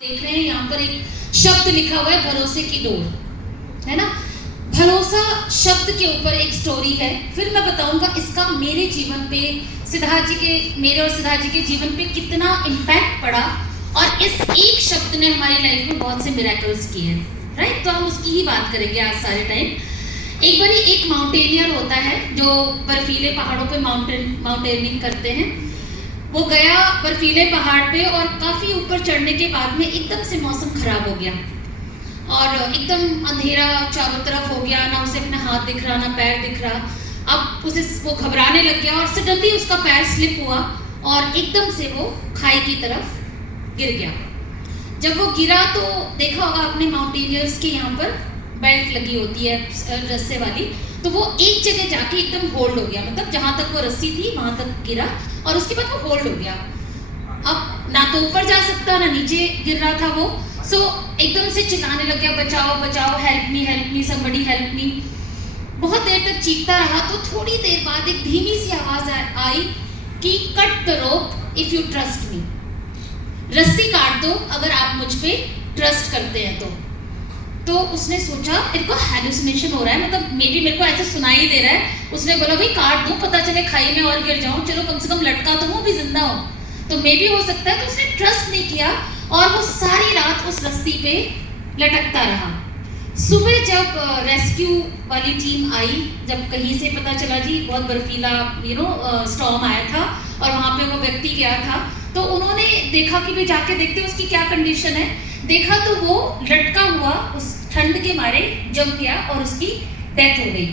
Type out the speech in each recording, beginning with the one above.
देख रहे हैं यहाँ पर एक शब्द लिखा हुआ है, भरोसे की डोर, है ना। भरोसा शब्द के ऊपर एक स्टोरी है, फिर मैं बताऊंगा इसका मेरे जीवन पे, मेरे और सिद्धार्थ जी के जीवन पे कितना इम्पैक्ट पड़ा, और इस एक शब्द ने हमारी लाइफ में बहुत से मिरेकल्स किए हैं, राइट। तो हम उसकी ही बात करेंगे आज सारे टाइम। एक बारी एक माउंटेनियर होता है जो बर्फीले पहाड़ों पे माउंटेनिंग करते हैं। वो गया बर्फीले पहाड़ पे और काफ़ी ऊपर चढ़ने के बाद में एकदम से मौसम खराब हो गया और एकदम अंधेरा चारों तरफ हो गया, ना उसे अपना हाथ दिख रहा ना पैर दिख रहा। अब वो घबराने लग गया और सडनली उसका पैर स्लिप हुआ और एकदम से वो खाई की तरफ गिर गया। जब वो गिरा तो देखा होगा आपने माउंटेनियर्स के यहाँ पर बेल्ट लगी होती है रस्से वाली, तो वो एक जगह जाके एकदम होल्ड हो गया, मतलब जहाँ तक वो रस्सी थी वहाँ तक गिरा और उसके बाद वो होल्ड हो गया। अब ना तो ऊपर जा सकता ना नीचे गिर रहा था वो, सो एकदम से चिल्लाने लग गया, बचाओ बचाओ, help me somebody help me. बहुत देर तक चीखता रहा तो थोड़ी देर बाद एक धीमी सी आवाज आई कि cut the rope if you trust me, रस्सी काट दो अगर आप मुझ पे ट्रस्ट करते हैं तो उसने सोचा मेरे को हैलुसिनेशन हो रहा है, मतलब मे बी मेरे को ऐसे सुनाई दे रहा है। उसने बोला भाई काट दूं, पता चले खाई में और गिर जाऊं, चलो कम से कम लटका तो हूं, भी जिंदा हो तो मे बी हो सकता है। तो उसने ट्रस्ट नहीं किया और वो सारी रात उस रस्सी पे लटकता रहा। सुबह जब रेस्क्यू वाली टीम आई, जब कहीं से पता चला जी बहुत बर्फीला स्टॉर्म आया था और वहाँ पे वो व्यक्ति गया था, तो उन्होंने देखा कि भाई जाके देखते उसकी क्या कंडीशन है। देखा तो वो लटका हुआ उस ठंड के मारे जम गया और उसकी डेथ हो गई।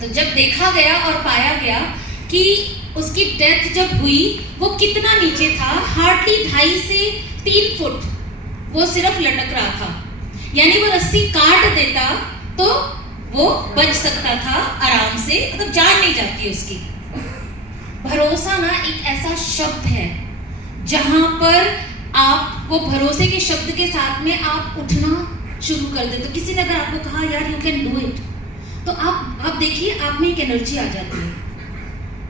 तो जब देखा गया और पाया गया कि उसकी डेथ जब हुई वो कितना नीचे था, हार्डली 2.5 से 3 फुट वो सिर्फ लटक रहा था। यानी वो रस्सी काट देता तो वो बच सकता था आराम से, मतलब जान नहीं जाती उसकी। भरोसा ना एक ऐसा शब्द है जहां पर आप वो भरोसे के शब्द के साथ में आप उठना शुरू कर दे। तो किसी ने अगर आपको कहा यार यू कैन डू इट, तो आप देखिए आप में एक एनर्जी आ जाती है।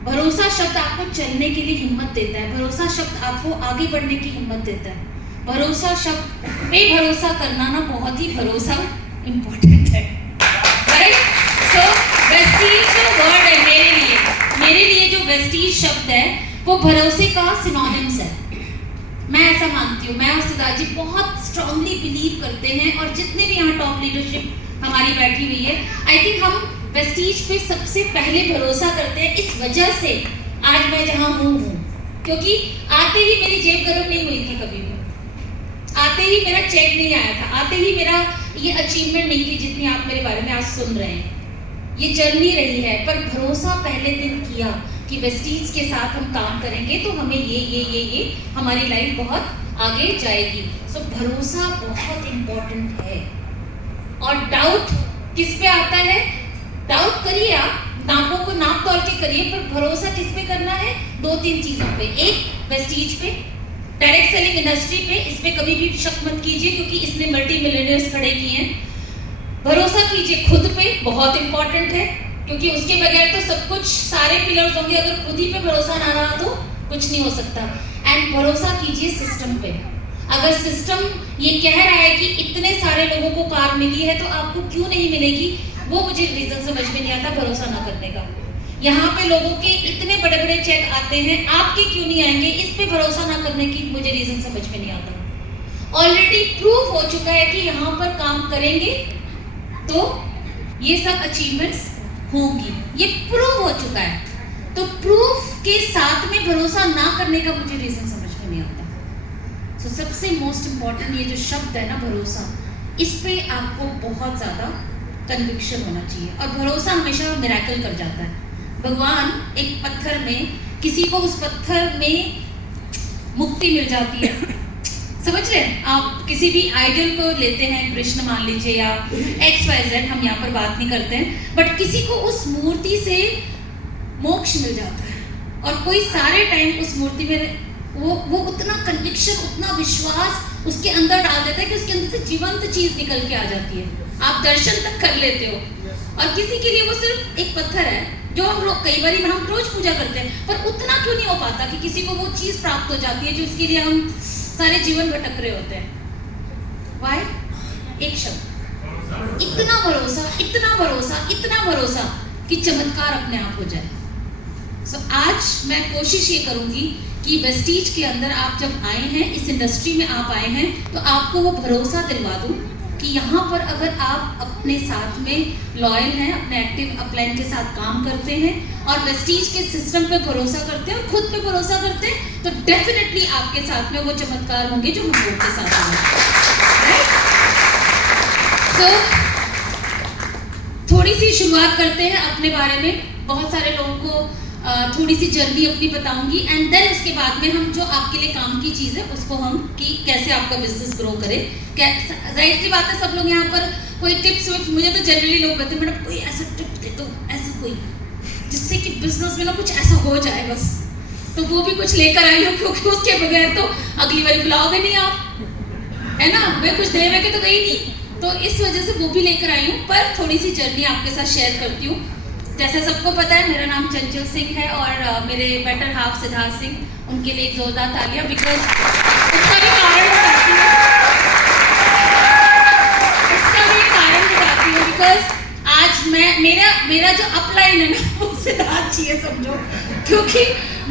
भरोसा शब्द आपको चलने के लिए हिम्मत देता है, भरोसा शब्द आपको आगे बढ़ने की हिम्मत देता है। भरोसा शब्द पे भरोसा करना ना बहुत ही भरोसा इम्पोर्टेंट है, राइट। सो वेस्टीज जो वर्ड है मेरे लिए जो वेस्टीज शब्द है वो भरोसे का सिनोनिम्स है। मैं ऐसा मानती हूँ, मैं और सिद्धार्थ जी बहुत स्ट्रांगली बिलीव करते हैं, और जितने भी यहाँ टॉप लीडरशिप हमारी बैठी हुई है, आई थिंक हम वेस्टीज पे सबसे पहले भरोसा करते हैं। इस वजह से आज मैं जहाँ हूँ क्योंकि आते ही मेरी जेब गर्म नहीं हुई थी कभी भी, आते ही मेरा चेक नहीं आया था, आते ही मेरा ये अचीवमेंट नहीं थी जितनी आप मेरे बारे में आज सुन रहे हैं। ये जर्नी रही है, पर भरोसा पहले दिन किया कि वेस्टीज के साथ हम काम करेंगे तो हमें ये हमारी लाइफ बहुत आगे जाएगी। सो भरोसा बहुत इम्पोर्टेंट है। और डाउट किस पे आता है? डाउट करिए आप, नापों को नाप तोल के करिए, पर भरोसा किस पे करना है? 2-3 चीजों पे। एक, वेस्टीज पे, डायरेक्ट सेलिंग इंडस्ट्री पे, इस पे कभी भी शक मत कीजिए क्योंकि इसने मल्टी मिलियनियर्स खड़े किए हैं। भरोसा कीजिए खुद पे, बहुत इंपॉर्टेंट है क्योंकि उसके बगैर तो सब कुछ, सारे पिलर्स होंगे, अगर खुद ही पे भरोसा ना रहा तो कुछ नहीं हो सकता। एंड भरोसा कीजिए सिस्टम पे। अगर सिस्टम ये कह रहा है कि इतने सारे लोगों को कार मिली है तो आपको क्यों नहीं मिलेगी, वो मुझे रीजन समझ में नहीं आता भरोसा ना करने का। यहाँ पे लोगों के इतने बड़े बड़े चेक आते हैं, आपके क्यों नहीं आएंगे, इस पे भरोसा ना करने की मुझे रीजन समझ में नहीं आता। ऑलरेडी प्रूव हो चुका है कि यहाँ पर काम करेंगे तो ये सब अचीवमेंट्स होंगी, ये प्रूव हो चुका है। तो प्रूफ के साथ में भरोसा ना करने का मुझे रीजन समझ में नहीं आता। तो सबसे मोस्ट इम्पॉर्टेंट ये जो शब्द है ना भरोसा, इस पे आपको बहुत ज़्यादा कन्विक्शन होना चाहिए। और भरोसा हमेशा मिरेकल कर जाता है। भगवान एक पत्थर में, किसी को उस पत्थर में मुक्ति मिल जाती है, समझ रहे हैं आप। किसी भी आइडल को लेते हैं, कृष्ण मान लीजिए या XYZ, हम यहाँ पर बात नहीं करते हैं, बट किसी को उस मूर्ति से मोक्ष मिल जाता है और कोई सारे टाइम उस मूर्ति में वो उतना कन्विक्शन, उतना विश्वास उसके अंदर डाल देता है कि उसके अंदर से जीवंत चीज निकल के आ जाती है, आप दर्शन तक कर लेते हो। और किसी के लिए वो सिर्फ एक पत्थर है जो हम लोग कई बार हम रोज पूजा करते हैं, पर उतना क्यों नहीं हो पाता कि किसी को वो चीज प्राप्त हो जाती है जो उसके लिए हम सारे जीवन भटक रहे होते हैं। वाई? एक शब्द, इतना भरोसा, इतना भरोसा, इतना भरोसा कि चमत्कार अपने आप हो जाए। सो आज मैं कोशिश ये करूंगी कि वेस्टीज के अंदर आप जब आए हैं, इस इंडस्ट्री में आप आए हैं, तो आपको वो भरोसा दिलवा दूं कि यहाँ पर अगर आप अपने साथ में लॉयल हैं, अपने एक्टिव अपलाइन के साथ काम करते हैं और वेस्टीज के सिस्टम पे भरोसा करते हैं और खुद पे भरोसा करते हैं, तो डेफिनेटली आपके साथ में वो चमत्कार होंगे जो हम लोग के साथ होंगे। तो थोड़ी सी शुरुआत करते हैं अपने बारे में। बहुत सारे लोगों को थोड़ी सी जर्नी अपनी बताऊंगी एंड देन उसके बाद में हम जो आपके लिए काम की चीज़ है उसको हम कि कैसे आपका बिजनेस ग्रो करे। जाहिर सी बात है सब लोग यहाँ पर कोई टिप्स विप्स, मुझे तो जनरली लोग कहते हैं मैडम कोई ऐसा टिप दे दो, ऐसा कोई जिससे कि बिजनेस में ना कुछ ऐसा हो जाए बस। तो वो भी कुछ लेकर आई हूँ क्योंकि उसके बगैर तो अगली बार बुलाओगे नहीं आप, है ना। मैं कुछ दे के तो गई नहीं, तो इस वजह से वो भी लेकर आई हूँ। पर थोड़ी सी जर्नी आपके साथ शेयर करती हूँ। जैसे सबको पता है मेरा नाम चंचल सिंह है और मेरे बेटर हाफ सिद्धार्थ सिंह, उनके लिए एक जोरदार तालियां, बिकॉज उसका भी कारण बताती हूँ, बिकॉज आज मेरा जो अपलाइन है ना वो सिद्धार्थ जी है समझो, क्योंकि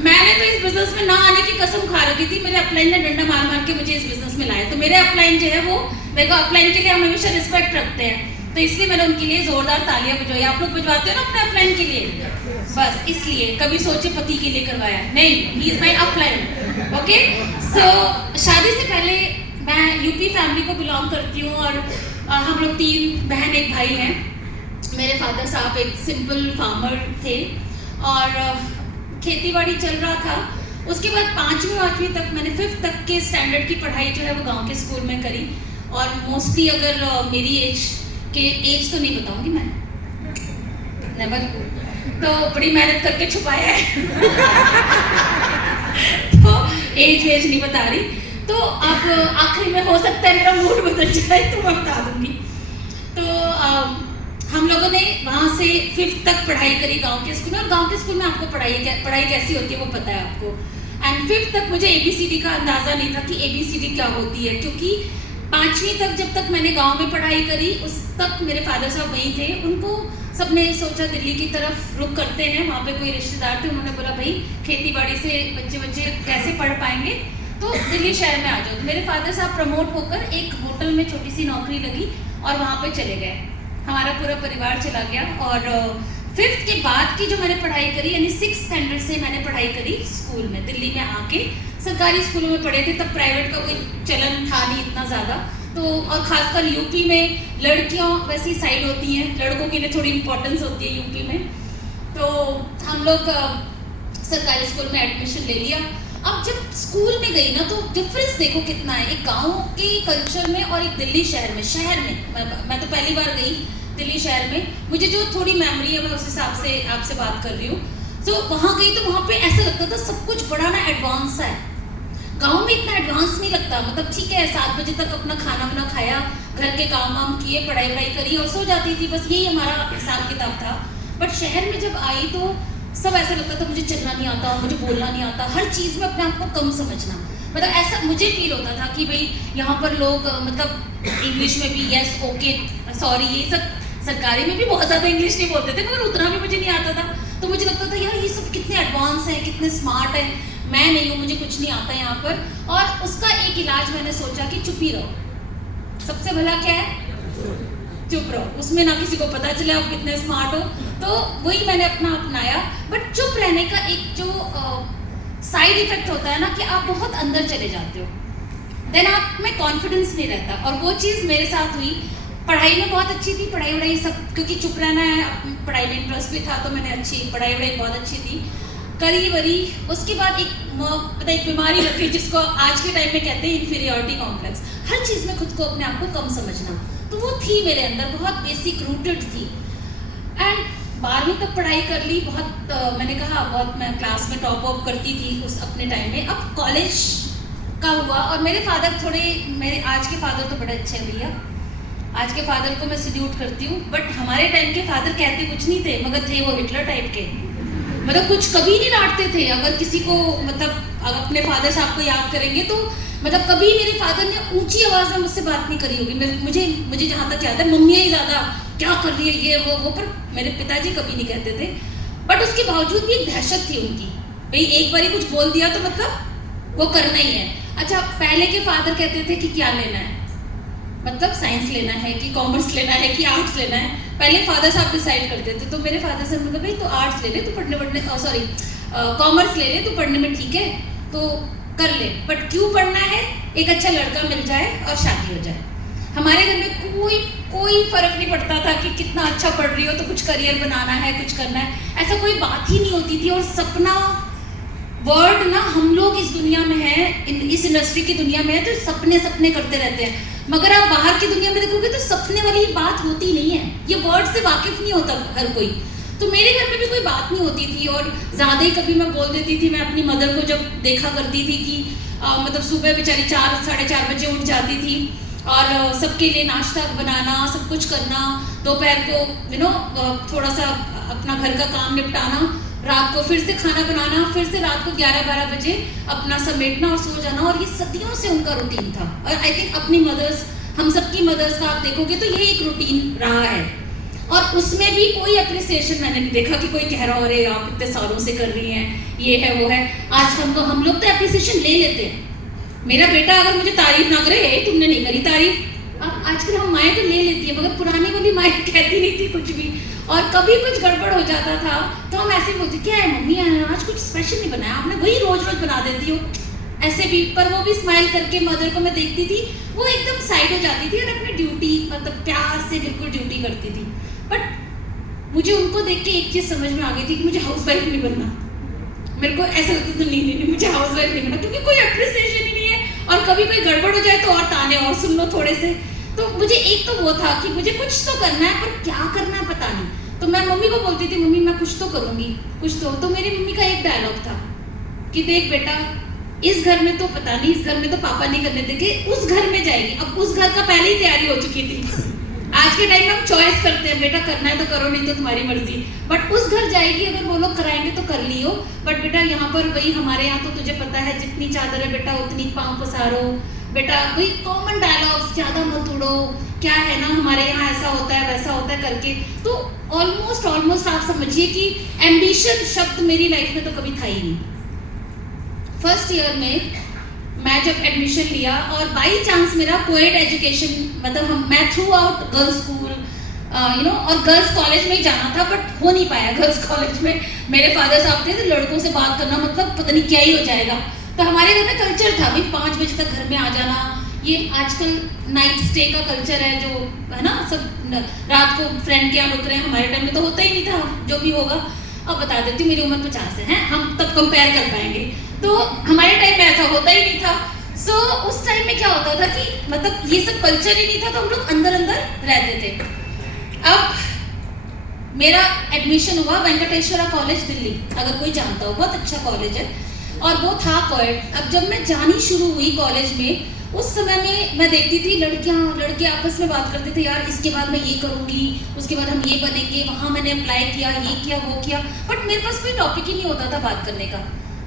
मैंने तो इस बिजनेस में ना आने की कसम खा रखी थी। मेरे अपलाइन ने डंडा मार मार के मुझे इस बिजनेस में लाया। तो मेरे अपलाइन जो है वो, मेरे को अपलाइन के लिए हम हमेशा रिस्पेक्ट रखते हैं, तो इसलिए मैंने उनके लिए जोरदार तालियां बजवाई। आप लोग बजवाते हो ना अपने अपलाइन के लिए, बस इसलिए। कभी सोचे पति के लिए करवाया नहीं, he is my upline. Okay, so शादी से पहले मैं यूपी फैमिली को बिलोंग करती हूँ और हम लोग 3 बहन 1 भाई हैं। मेरे फादर साहब एक सिंपल फार्मर थे और खेती बाड़ी चल रहा था। उसके बाद 5वीं तक मैंने 5th तक के स्टैंडर्ड की पढ़ाई जो है वो गाँव के स्कूल में करी। और मोस्टली अगर मेरी एज तो नहीं बताऊंगी मैं, नेवर, तो बड़ी मेहनत करके छुपाया है तो एज नहीं बता रही। तो अब आखिरी में हो सकता है मेरा मूड बदल जाए तो मैं बता दूंगी। तो हम लोगों ने वहाँ से 5th तक पढ़ाई करी गांव के स्कूल में। और गांव के स्कूल में आपको पढ़ाई कैसी होती है वो पता है आपको। एंड 5th तक मुझे ABCD का अंदाज़ा नहीं था कि ABCD क्या होती है, क्योंकि 5वीं तक जब तक मैंने गांव में पढ़ाई करी उस तक मेरे फादर साहब वहीं थे। उनको सबने सोचा दिल्ली की तरफ रुख करते हैं, वहाँ पे कोई रिश्तेदार थे, उन्होंने बोला भाई खेती बाड़ी से बच्चे कैसे पढ़ पाएंगे, तो दिल्ली शहर में आ जाओ। मेरे फादर साहब प्रमोट होकर एक होटल में छोटी सी नौकरी लगी और वहाँ पे चले गए। हमारा पूरा परिवार चला गया। और 5th के बाद की जो मैंने पढ़ाई करी, यानी 6th स्टैंडर्ड से मैंने पढ़ाई करी स्कूल में, दिल्ली में आके। सरकारी स्कूलों में पढ़े थे, तब प्राइवेट का कोई चलन था नहीं इतना ज़्यादा। तो और ख़ासकर यूपी में लड़कियां वैसी साइड होती हैं, लड़कों के लिए थोड़ी इम्पोर्टेंस होती है यूपी में। तो हम लोग सरकारी स्कूल में एडमिशन ले लिया। अब जब स्कूल में गई ना तो डिफरेंस देखो कितना है, एक गाँव के कल्चर में और एक दिल्ली शहर में। मैं तो पहली बार गई दिल्ली शहर में, मुझे जो थोड़ी मेमोरी है मैं उस हिसाब से आपसे बात कर रही हूँ। तो वहाँ गई तो वहाँ पे ऐसा लगता था सब कुछ बड़ा ना एडवांस है। गांव में इतना एडवांस नहीं लगता, मतलब ठीक है 7 बजे तक अपना खाना वाना खाया, घर के काम वाम किए, पढ़ाई वढ़ाई करी और सो जाती थी, बस यही हमारा हिसाब किताब था। बट शहर में जब आई तो सब ऐसा लगता था मुझे चलना नहीं आता, मुझे बोलना नहीं आता, हर चीज़ में अपने आप को कम समझना। मतलब ऐसा मुझे फील होता था कि भाई यहाँ पर लोग मतलब इंग्लिश में भी यस ओके सॉरी ये सब, सरकारी में भी बहुत ज़्यादा इंग्लिश नहीं बोलते थे, मगर उतना भी मुझे नहीं आता था। तो मुझे लगता था यार ये सब कितने एडवांस हैं, कितने स्मार्ट हैं, मैं नहीं हूँ, मुझे कुछ नहीं आता यहाँ पर। और उसका एक इलाज मैंने सोचा कि चुप ही रहो, सबसे भला क्या है, चुप रहो, उसमें ना किसी को पता चले आप कितने स्मार्ट हो। तो वही मैंने अपना अपनाया। बट चुप रहने का एक जो साइड इफेक्ट होता है ना कि आप बहुत अंदर चले जाते हो, देन आप में कॉन्फिडेंस नहीं रहता। और वो चीज़ मेरे साथ हुई। पढ़ाई में बहुत अच्छी थी, पढ़ाई वढ़ाई सब, क्योंकि चुप रहना है, पढ़ाई में इंटरेस्ट भी था, तो मैंने अच्छी पढ़ाई वढ़ाई बहुत अच्छी थी करी वरी। उसके बाद एक बीमारी लग गई जिसको आज के टाइम में कहते हैं इन्फीरियरिटी कॉम्प्लेक्स, हर चीज़ में खुद को अपने आप को कम समझना। तो वो थी मेरे अंदर, बहुत बेसिक रूटेड थी। एंड 12वीं तक पढ़ाई कर ली, बहुत मैंने कहा बहुत मैं क्लास में टॉप अप करती थी उस अपने टाइम में। अब कॉलेज का हुआ और मेरे फादर थोड़े, मेरे आज के फादर तो बड़े अच्छे हैं भैया, आज के फादर को मैं सल्यूट करती हूँ। बट हमारे टाइम के फादर कहते कुछ नहीं थे, मगर थे वो हिटलर टाइप के, मतलब कुछ कभी नहीं डांटते थे। अगर किसी को मतलब अगर अपने फादर साहब को याद करेंगे तो मतलब कभी मेरे फादर ने ऊंची आवाज़ में मुझसे बात नहीं करी होगी। मुझे मुझे जहाँ तक याद है मम्मियाँ ही ज़्यादा क्या कर रही है ये वो, पर मेरे पिताजी कभी नहीं कहते थे। बट उसके बावजूद भी एक दहशत थी उनकी, भाई एक बार ही कुछ बोल दिया तो मतलब वो करना ही है। अच्छा, पहले के फादर कहते थे कि क्या लेना है, मतलब साइंस लेना है कि कॉमर्स लेना है कि आर्ट्स लेना है, पहले फादर साहब डिसाइड करते थे। तो मेरे फादर साहब ने कहा भाई तो आर्ट्स ले ले, तो पढ़ने सॉरी कॉमर्स ले ले, तो पढ़ने में ठीक है तो कर ले, बट क्यों पढ़ना है, एक अच्छा लड़का मिल जाए और शादी हो जाए। हमारे घर में कोई फर्क नहीं पड़ता था कि कितना अच्छा पढ़ रही हो तो कुछ करियर बनाना है, कुछ करना है, ऐसा कोई बात ही नहीं होती थी। और सपना वर्ड ना, हम लोग इस दुनिया में हैं, इस इंडस्ट्री की दुनिया में है तो सपने सपने करते रहते हैं, मगर आप बाहर की दुनिया में देखोगे तो सपने वाली बात होती नहीं है, ये वर्ड से वाकिफ नहीं होता हर कोई। तो मेरे घर में भी कोई बात नहीं होती थी, और ज़्यादा ही कभी मैं बोल देती थी। मैं अपनी मदर को जब देखा करती थी कि मतलब सुबह बेचारी 4 साढ़े 4 बजे उठ जाती थी और सबके लिए नाश्ता बनाना, सब कुछ करना, दोपहर को थोड़ा सा अपना घर का काम निपटाना, रात को फिर से खाना बनाना, फिर से रात को 11-12 बजे अपना समेटना और सो जाना, और ये सदियों से उनका रूटीन था। और आई थिंक अपनी मदर्स, हम सबकी मदर्स का आप देखोगे तो यही एक रूटीन रहा है। और उसमें भी कोई अप्रिसिएशन मैंने नहीं देखा कि कोई कह रहा हो अरे आप इतने सालों से कर रही हैं, ये है वो है। आज हम लोग तो अप्रिसिएशन ले लेते हैं। मेरा बेटा अगर मुझे तारीफ ना करे, तुमने नहीं करी तारीफ, अब आजकल हम माएँ तो ले लेती है, मगर पुरानी वाली माएँ कहती नहीं थी कुछ भी। और कभी कुछ गड़बड़ हो जाता था तो हम ऐसे बोलते, क्या है मम्मी आज कुछ स्पेशल नहीं बनाया आपने, वही रोज रोज बना देती हो, ऐसे भी। पर वो भी स्माइल करके मदर को मैं देखती थी, वो एकदम साइड हो जाती थी और अपनी ड्यूटी मतलब प्यार से बिल्कुल ड्यूटी करती थी। बट मुझे उनको देख के एक चीज़ समझ में आ गई थी कि मुझे हाउस वाइफ नहीं बनना। मेरे को ऐसा लगता था नहीं मुझे हाउस वाइफ नहीं बनना, क्योंकि कोई अप्रिसिएशन ही नहीं है, और कभी कोई गड़बड़ हो जाए तो और ताने और सुन लो थोड़े से। तो मुझे एक तो वो था कि मुझे कुछ तो करना है, पर क्या करना है पता नहीं। तो मैं मम्मी को बोलती थी मम्मी मैं कुछ तो करूँगी, कुछ तो मेरी मम्मी का एक डायलॉग था कि देख बेटा, इस घर में तो पता नहीं, इस घर में तो पापा नहीं करने देंगे, उस घर में जाएगी। अब उस घर का पहले ही तैयारी हो चुकी थी। आज के टाइम में हम चॉइस करते हैं, बेटा करना है तो करो, नहीं तो तुम्हारी मर्जी। बट उस घर जाएगी, अगर वो लोग कराएंगे तो कर लियो, बट बेटा यहाँ पर वही हमारे यहाँ तो तुझे पता है जितनी चादर है बेटा उतनी पाँव पसारो, बेटा वही कॉमन डायलॉग्स, ज़्यादा मत उड़ो, क्या है ना हमारे यहाँ ऐसा होता है वैसा होता है करके। तो ऑलमोस्ट आप समझिए कि एम्बिशन शब्द मेरी लाइफ में तो कभी था ही नहीं। फर्स्ट ईयर में मैं जब एडमिशन लिया, और बाई चांस मेरा कोएड एजुकेशन, मतलब मैं थ्रू आउट गर्ल्स स्कूल और गर्ल्स कॉलेज में ही जाना था, बट हो नहीं पाया गर्ल्स कॉलेज में। मेरे फादर साहब थे तो लड़कों से बात करना मतलब पता नहीं क्या ही हो जाएगा। तो हमारे घर में कल्चर था भाई 5 बजे तक घर में आ जाना, ये आजकल नाइट स्टे का कल्चर है जो है ना, सब रात को फ्रेंड के यहाँ रुक रहे हैं, हमारे टाइम में तो होता ही नहीं था, जो भी होगा। अब बता देती हूँ मेरी उम्र 50 है, हम तब कंपेयर कर पाएंगे, तो हमारे टाइम में ऐसा होता ही नहीं था। सो उस टाइम में क्या होता था कि मतलब ये सब कल्चर ही नहीं था, तो हम लोग अंदर रहते थे। अब मेरा एडमिशन हुआ वेंकटेश्वरा कॉलेज दिल्ली, अगर कोई जानता हो, बहुत अच्छा कॉलेज है, और वो था कोएड। अब जब मैं जानी शुरू हुई कॉलेज में, उस समय में मैं देखती थी लड़के आपस में बात करते थे, यार इसके बाद मैं ये करूँगी, उसके बाद हम ये बनेंगे, वहाँ मैंने अप्लाई किया, ये किया वो किया, बट मेरे पास कोई टॉपिक ही नहीं होता था बात करने का।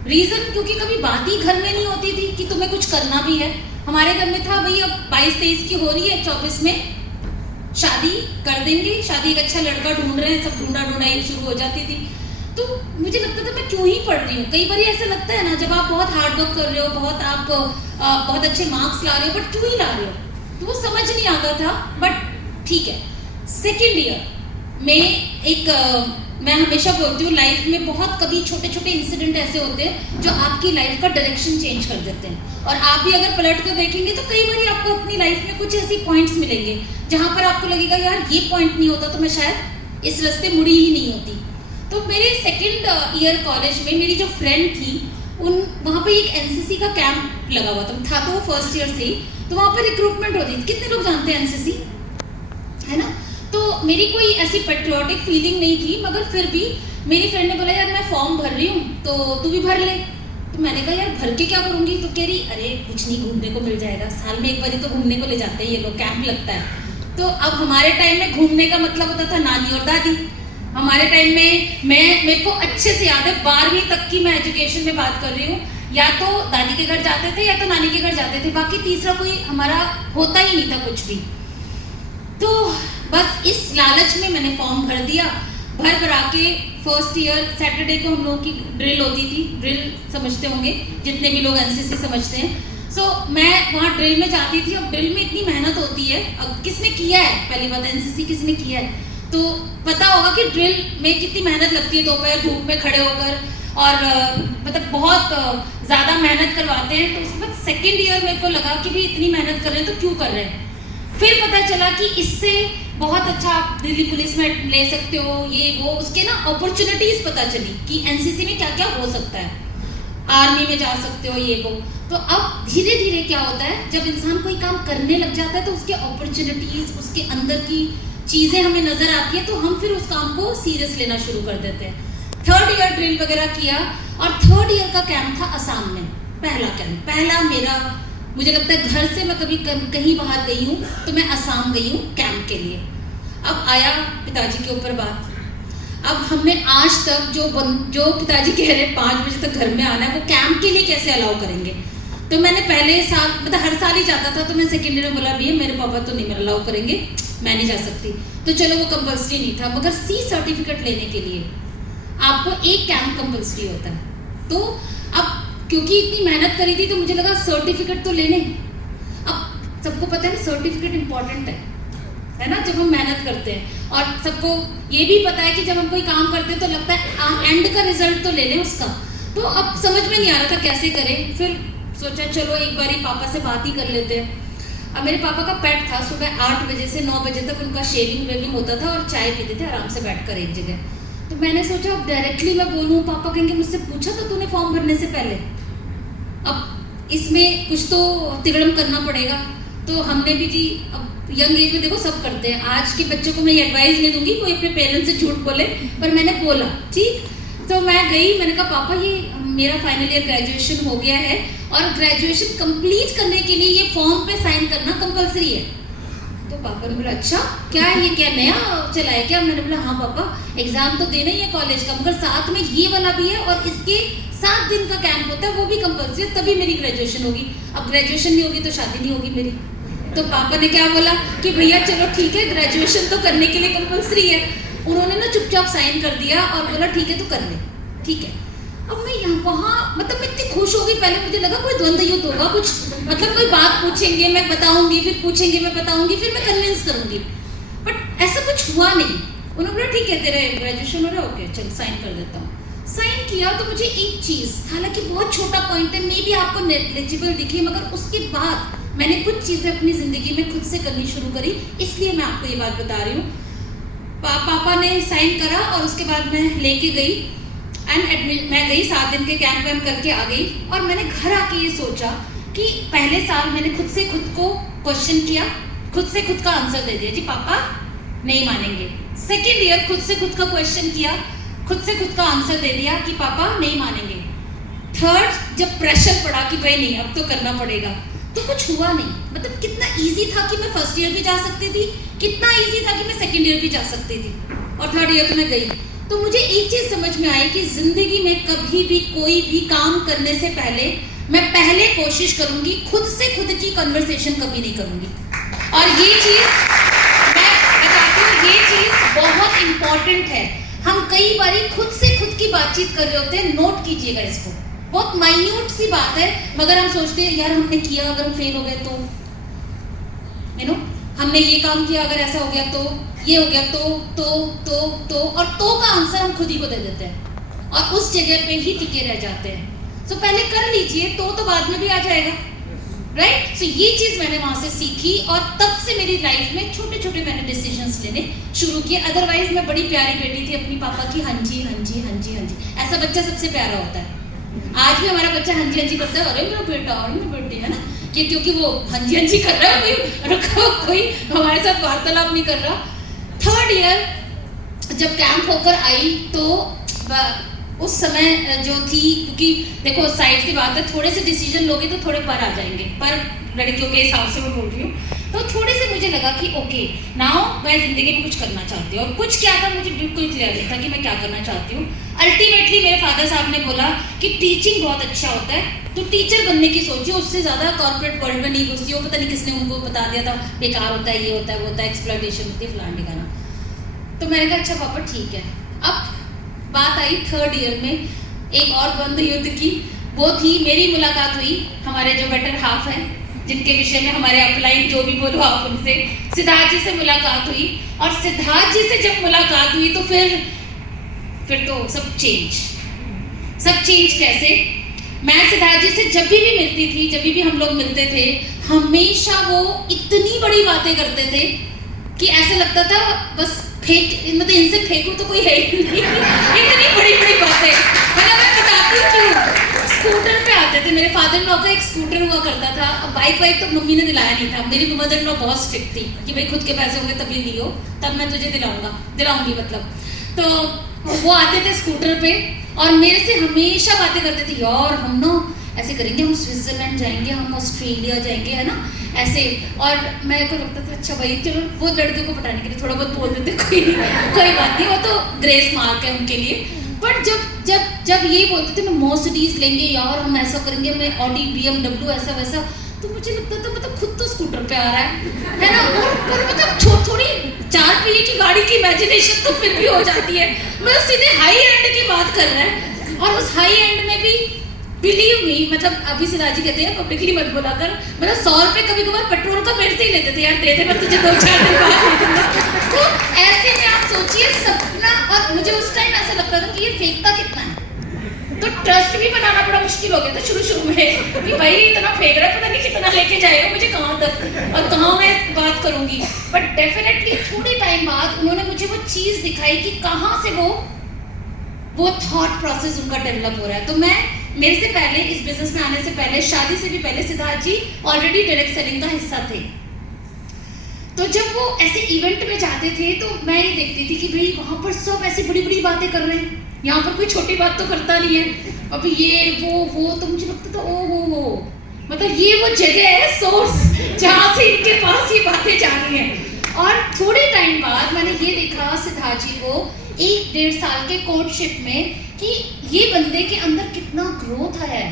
रीज़न क्योंकि कभी बात ही घर में नहीं होती थी कि तुम्हें कुछ करना भी है। हमारे घर में था भाई अब 22-23 की हो रही है, 24 में शादी कर देंगे, शादी एक अच्छा लड़का ढूंढ रहे हैं, सब ढूंढाई शुरू हो जाती थी। तो मुझे लगता था मैं क्यों ही पढ़ रही हूँ। कई बार ऐसा लगता है ना, जब आप बहुत हार्ड वर्क कर रहे हो, बहुत अच्छे मार्क्स ला रहे हो, बट क्यों ही ला रहे हो, तो वो समझ नहीं आता था। बट ठीक है, सेकेंड ईयर में मैं हमेशा बोलती हूँ लाइफ में बहुत कभी छोटे छोटे इंसिडेंट ऐसे होते हैं जो आपकी लाइफ का डायरेक्शन चेंज कर देते हैं, और आप भी अगर पलट कर देखेंगे तो कई बार आपको अपनी लाइफ में कुछ ऐसी पॉइंट्स मिलेंगे जहाँ पर आपको लगेगा यार ये पॉइंट नहीं होता तो मैं शायद इस रास्ते मुड़ी ही नहीं होती। तो मेरे सेकेंड ईयर कॉलेज में मेरी जो फ्रेंड थी, वहाँ पे एक एनसीसी का कैंप लगा हुआ था, तो वो फर्स्ट ईयर से ही, तो वहाँ पर रिक्रूटमेंट होती थी। कितने लोग जानते हैं एनसीसी, है ना? तो मेरी कोई ऐसी पेट्रियोटिक फीलिंग नहीं थी, मगर फिर भी मेरी फ्रेंड ने बोला यार मैं फॉर्म भर रही हूँ तो तू भी भर ले। तो मैंने कहा यार भर के क्या करूँगी? तो कह रही अरे कुछ नहीं, घूमने को मिल जाएगा, साल में एक बार तो घूमने को ले जाते हैं ये लोग, कैंप लगता है। तो अब हमारे टाइम में घूमने का मतलब होता था नानी और दादी, हमारे टाइम में मेरे को अच्छे से याद है 12वीं तक की मैं एजुकेशन में बात कर रही हूँ, या तो दादी के घर जाते थे या तो नानी के घर जाते थे, बाकी तीसरा कोई हमारा होता ही नहीं था कुछ भी। तो बस इस लालच में मैंने फॉर्म भर दिया। भर भरा के फर्स्ट ईयर सैटरडे को हम लोगों की ड्रिल होती थी, ड्रिल समझते होंगे जितने भी लोग एनसीसी समझते हैं। सो मैं वहाँ ड्रिल में जाती थी। अब ड्रिल में इतनी मेहनत होती है, अब किसने किया है, पहली बात एनसीसी किसने किया है तो पता होगा कि ड्रिल में कितनी मेहनत लगती है, दोपहर धूप में खड़े होकर, और मतलब बहुत ज़्यादा मेहनत करवाते हैं। तो उसके बाद सेकेंड ईयर मेरे को लगा कि भाई इतनी मेहनत कर रहे हैं तो क्यों कर रहे हैं। फिर पता चला कि इससे बहुत अच्छा आप दिल्ली पुलिस में ले सकते हो, ये वो, उसके ना अपॉर्चुनिटीज़ पता चली कि एनसीसी में क्या क्या हो सकता है, आर्मी में जा सकते हो, ये वो। तो अब धीरे धीरे क्या होता है, जब इंसान कोई काम करने लग जाता है तो उसके अपॉर्चुनिटीज़, उसके अंदर की चीज़ें हमें नज़र आती है, तो हम फिर उस काम को सीरियस लेना शुरू कर देते हैं। थर्ड ईयर ड्रिल वगैरह किया, और थर्ड ईयर का कैंप था असम में, पहला कैंप, पहला मेरा, मुझे लगता है घर से मैं कभी कहीं बाहर गई हूँ तो मैं असम गई हूँ कैंप के लिए। अब आया पिताजी के ऊपर बात। अब हमने आज तक जो पिताजी कह रहे हैं 5 बजे तक घर में आना है, वो कैंप के लिए कैसे अलाउ करेंगे। तो मैंने पहले साल, मतलब हर साल ही जाता था, तो मैं सेकेंड ईयर में बोला भैया मेरे पापा तो नहीं अलाउ करेंगे, मैं नहीं जा सकती। तो चलो वो कंपल्सरी नहीं था, मगर सी सर्टिफिकेट लेने के लिए आपको एक कैंप कंपल्सरी होता है। तो अब क्योंकि इतनी मेहनत करी थी तो मुझे लगा सर्टिफिकेट तो लेने। अब सबको पता है सर्टिफिकेट इम्पॉर्टेंट है ना, जब हम मेहनत करते हैं। और सबको ये भी पता है कि जब हम कोई काम करते हैं तो लगता है एंड का रिजल्ट तो ले लें उसका। तो अब समझ में नहीं आ रहा था कैसे करें। फिर सोचा चलो एक बारी पापा से बात ही कर लेते हैं। अब मेरे पापा का पेट था, सुबह 8 बजे से 9 बजे तक उनका शेविंग वेविंग होता था और चाय पीते थे आराम से बैठकर एक जगह। तो मैंने सोचा अब डायरेक्टली मैं बोलूँ, पापा कहेंगे मुझसे पूछा तो तूने फॉर्म भरने से पहले, अब इसमें कुछ तो तिगड़म करना पड़ेगा। तो हमने भी जी, अब यंग एज में देखो सब करते हैं, आज के बच्चों को मैं ये एडवाइस नहीं दूंगी कोई अपने पेरेंट्स से झूठ बोले, पर मैंने बोला ठीक। तो मैं गई, मैंने कहा पापा ये मेरा फाइनल ईयर ग्रेजुएशन हो गया है और ग्रेजुएशन कंप्लीट करने के लिए ये फॉर्म पे साइन करना कंपलसरी है। तो पापा ने बोला अच्छा क्या है ये, क्या नया चला है क्या। मैंने बोला हाँ पापा, एग्जाम तो देना ही है कॉलेज का, मगर साथ में ये वाला भी है और इसके 7 दिन का कैंप होता है, वो भी कंपलसरी है, तभी मेरी ग्रेजुएशन होगी। अब ग्रेजुएशन नहीं होगी तो शादी नहीं होगी मेरी। तो पापा ने क्या बोला कि भैया चलो ठीक है, ग्रेजुएशन तो करने के लिए कंपलसरी है। उन्होंने ना चुपचाप साइन कर दिया और बोला ठीक है तो कर ले, ठीक है। अब मैं यहाँ वहाँ मतलब मैं इतनी खुश हो गई, पहले मुझे लगा कोई द्वंद्व युद्ध होगा कुछ, मतलब कोई बात पूछेंगे मैं बताऊंगी, फिर पूछेंगे मैं बताऊंगी, फिर मैं कन्विंस करूंगी, बट ऐसा कुछ हुआ नहीं। उन्होंने बोला ठीक है तेरे ग्रेजुएशन हो रहा है, ओके चल साइन कर देता हूँ। साइन किया तो मुझे एक चीज़, हालांकि बहुत छोटा पॉइंट है, मे बी आपको नेग्लिजिबल दिखे, मगर उसके बाद मैंने कुछ चीज़ें अपनी ज़िंदगी में खुद से करनी शुरू करी, इसलिए मैं आपको ये बात बता रही हूँ। पापा ने साइन करा और उसके बाद मैं लेके गई एंड मैं गई, 7 दिन के कैंप वैम्प करके आ गई। और मैंने घर आके ये सोचा कि पहले साल मैंने खुद से खुद को क्वेश्चन किया, खुद से खुद का आंसर दे दिया, जी पापा नहीं मानेंगे। सेकेंड ईयर खुद से खुद का क्वेश्चन किया, खुद से खुद का आंसर दे दिया कि पापा नहीं मानेंगे। थर्ड जब प्रेशर पड़ा कि भाई नहीं अब तो करना पड़ेगा, तो कुछ हुआ नहीं। मतलब कितना इजी था कि मैं फर्स्ट ईयर भी जा सकती थी, कितना इजी था कि मैं सेकेंड ईयर भी जा सकती थी, और थर्ड ईयर तो मैं गई। तो मुझे एक चीज़ समझ में आई कि ज़िंदगी में कभी भी कोई भी काम करने से पहले मैं पहले कोशिश करूँगी, खुद से खुद की कन्वर्सेशन कभी नहीं करूँगी। और ये चीज़ मैं बताती हूँ, ये चीज़ बहुत इम्पॉर्टेंट है। हम कई बारी खुद से खुद की बातचीत कर रहे होते हैं, नोट कीजिएगा इसको, बहुत माइन्यूट सी बात है, मगर हम सोचते हैं यार हमने किया, अगर हम फेल हो गए तो, यू नो हमने ये काम किया अगर ऐसा हो गया तो, ये हो गया तो और तो का आंसर हम खुद ही को दे देते हैं और उस जगह पे ही टिके रह जाते हैं। सो पहले कर लीजिए तो बाद में भी आ जाएगा, राइट। सो ये चीज़ मैंने वहाँ से सीखी और तब से मेरी लाइफ में छोटे छोटे मैंने डिसीजंस लेने शुरू किए। अदरवाइज मैं बड़ी प्यारी बेटी थी अपनी पापा की, हाँ जी हाँ जी हाँ जी हाँ जी, ऐसा बच्चा सबसे प्यारा होता है। आज भी हमारा बच्चा हाँ जी करता है, अरे मेरा बेटा और मेरी बेटी है ना, कि क्योंकि वो हाँ जी कर रहा है, कोई हमारे साथ वार्तालाप नहीं कर रहा। थर्ड ईयर जब कैंप होकर आई तो उस समय जो थी, क्योंकि देखो साइड की बात है, थोड़े से डिसीजन लोगे तो थोड़े पर आ जाएंगे, पर लड़कियों के हिसाब से मैं बोल रही हूँ, तो थोड़े से मुझे लगा कि ओके नाउ मैं ज़िंदगी में कुछ करना चाहती हूँ, और कुछ क्या था मुझे बिल्कुल क्लियर नहीं था कि मैं क्या करना चाहती हूँ। अल्टीमेटली मेरे फादर साहब ने बोला कि टीचिंग बहुत अच्छा होता है, तो टीचर बनने की सोची, उससे ज़्यादा कॉर्पोरेट वर्ल्ड में नहीं घुसी हो। पता नहीं किसने उनको बता दिया था बेकार होता है, ये होता है, वो होता है, एक्सप्लॉयटेशन होती है, फलान ठिकाना। तो मैंने कहा अच्छा पापा ठीक है। अब बात आई 3rd ईयर में एक और द्वंद्व युद्ध की। वो थी मेरी मुलाकात हुई हमारे जो बेटर हाफ हैं, जिनके विषय में हमारे अपलाइन जो भी बोलो आप उनसे, सिद्धार्थ जी से मुलाकात हुई। और सिद्धार्थ जी से जब मुलाकात हुई तो फिर तो सब चेंज कैसे? मैं सिद्धार्थ जी से जब भी मिलती थी, जब भी हम लोग मिलते थे, हमेशा वो इतनी बड़ी बातें करते थे कि ऐसा लगता था बस मतलब इनसे फेंकूं तो कोई है ही नहीं। इतनी बड़ी बातें। मतलब मैं बताती हूँ क्यों। स्कूटर पे आते थे, मेरे फादर इन लॉ का एक स्कूटर हुआ करता था। अब बाइक तो मम्मी ने दिलाया नहीं था, मेरी मदर इन लॉ बहुत स्ट्रिक्ट थी कि भाई खुद के पैसे होंगे तभी लियो, तब मैं तुझे दिलाऊंगी मतलब। तो वो आते थे स्कूटर पे और मेरे से हमेशा बातें करते थे, यार हम ना ऐसे करेंगे, हम स्विट्जरलैंड जाएंगे, हम ऑस्ट्रेलिया जाएंगे, है ना ऐसे। और मेरे को लगता था अच्छा भाई चलो, वो लड़कियों को पटाने के लिए थोड़ा बहुत बोल देते, कोई बात नहीं, वो तो ग्रेस मार्क है उनके लिए। पर जब ये बोलते थे मैं मर्सिडीज लेंगे यार, हम ऐसा करेंगे, मैं ऑडी BMW ऐसा वैसा, तो मुझे लगता था मतलब खुद तो स्कूटर पे आ रहा है ना। और मतलब थोड़ी 4 पहिए की गाड़ी की इमेजिनेशन तो फिर भी हो जाती है, मतलब सीधे हाई एंड की बात कर रहा है। और उस हाई एंड में भी बिलीव मी, मतलब अभी सिद्धार्थ जी कहते हैं पब्लिकली मत बोला कर, मतलब 100 रुपये कभी कभार पेट्रोल का मेरे से ही लेते थे, यार दे दे मैं तुझे 2-4 दिन बाद दे दूंगा। तो ऐसे में आप सोचिए सपना, और मुझे उस टाइम ऐसा लगता था कि ये फेंकता कितना है। तो ट्रस्ट भी बनाना बड़ा मुश्किल हो गया था शुरू में कि भाई इतना फेंक रहा है, पता नहीं कितना लेके जाएगा, मुझे कहाँ तक और कहाँ मैं बात करूंगी। बट डेफिनेटली थोड़े टाइम बाद उन्होंने मुझे वो चीज़ दिखाई कि कहाँ से वो थॉट प्रोसेस उनका डेवलप हो रहा है। तो मेरे से पहले, इस बिजनेस में आने से पहले, शादी से भी पहले सिद्धार्थ जी ऑलरेडी डायरेक्ट सेलिंग का हिस्सा थे। तो जब वो ऐसे इवेंट में जाते थे तो मैं ये देखती थी कि भाई वहाँ पर सब ऐसी बड़ी बड़ी बातें कर रहे हैं, यहाँ पर कोई छोटी बात तो करता नहीं है। अभी ये वो तो मुझे लगता था ओ हो मतलब ये वो जगह है, सोर्स जहाँ से इनके पास ये बातें जा रही हैं। और थोड़े टाइम बाद मैंने ये देखा सिद्धार्थ जी को 1-1.5 साल के कोर्टशिप में कि ये बंदे के अंदर कितना ग्रोथ आया है,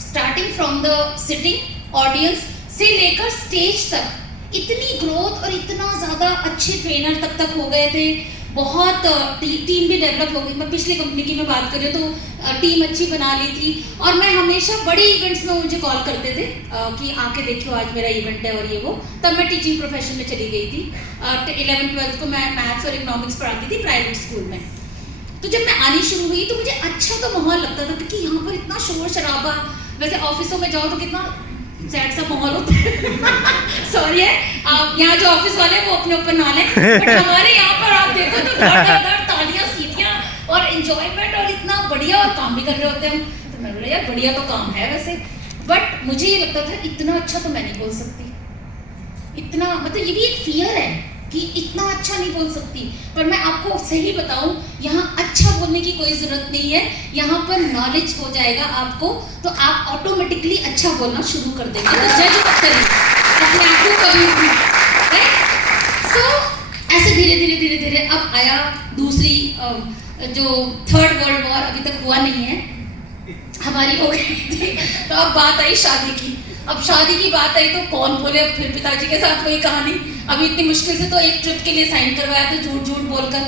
starting from the sitting audience से लेकर स्टेज तक इतनी ग्रोथ, और इतना ज़्यादा अच्छे ट्रेनर तक हो गए थे। बहुत टीम भी डेवलप हो गई। मैं पिछली कंपनी की मैं बात कर रही हूँ तो टीम अच्छी बना ली थी। और मैं हमेशा बड़े इवेंट्स में मुझे कॉल करते थे कि आके देखियो आज मेरा इवेंट है और ये वो। तब मैं टीचिंग प्रोफेशन में चली गई थी। 11th-12th को मैं मैथ्स और इकोनॉमिक्स पढ़ाती थी प्राइवेट स्कूल में। तो जब मैं आनी शुरू हुई तो मुझे अच्छा तो माहौल लगता था, क्योंकि यहाँ पर इतना शोर शराबा, वैसे ऑफिसों में जाओ तो कितना सैड सा माहौल होता है। सॉरी है, आप यहाँ जो ऑफिस वाले हैं वो अपने ऊपर ना लें, बट हमारे यहाँ पर आप देखो तो धड़ तालियां, सीटियां और एंजॉयमेंट, और इतना बढ़िया, और काम भी कर रहे होते हैं हम। तो मैं बोला यार बढ़िया तो काम है वैसे, बट मुझे ये लगता था इतना अच्छा तो मैं नहीं बोल सकती, इतना मतलब ये भी एक फियर है कि इतना अच्छा नहीं बोल सकती। पर मैं आपको सही बताऊं, यहाँ अच्छा बोलने की कोई ज़रूरत नहीं है, यहाँ पर नॉलेज हो जाएगा आपको, तो आप ऑटोमेटिकली अच्छा बोलना शुरू कर देंगे। तो जज मत करिए अपने आप को कभी, राइट। सो ऐसे धीरे धीरे अब आया दूसरी जो 3rd वर्ल्ड वॉर, अभी तक हुआ नहीं है, हमारी हो गई थी। तो अब बात आई शादी की। अब शादी की बात आई तो कौन बोले, अब फिर पिताजी के साथ वही कहानी। अभी इतनी मुश्किल से तो एक ट्रिप के लिए साइन करवाया था झूठ बोलकर।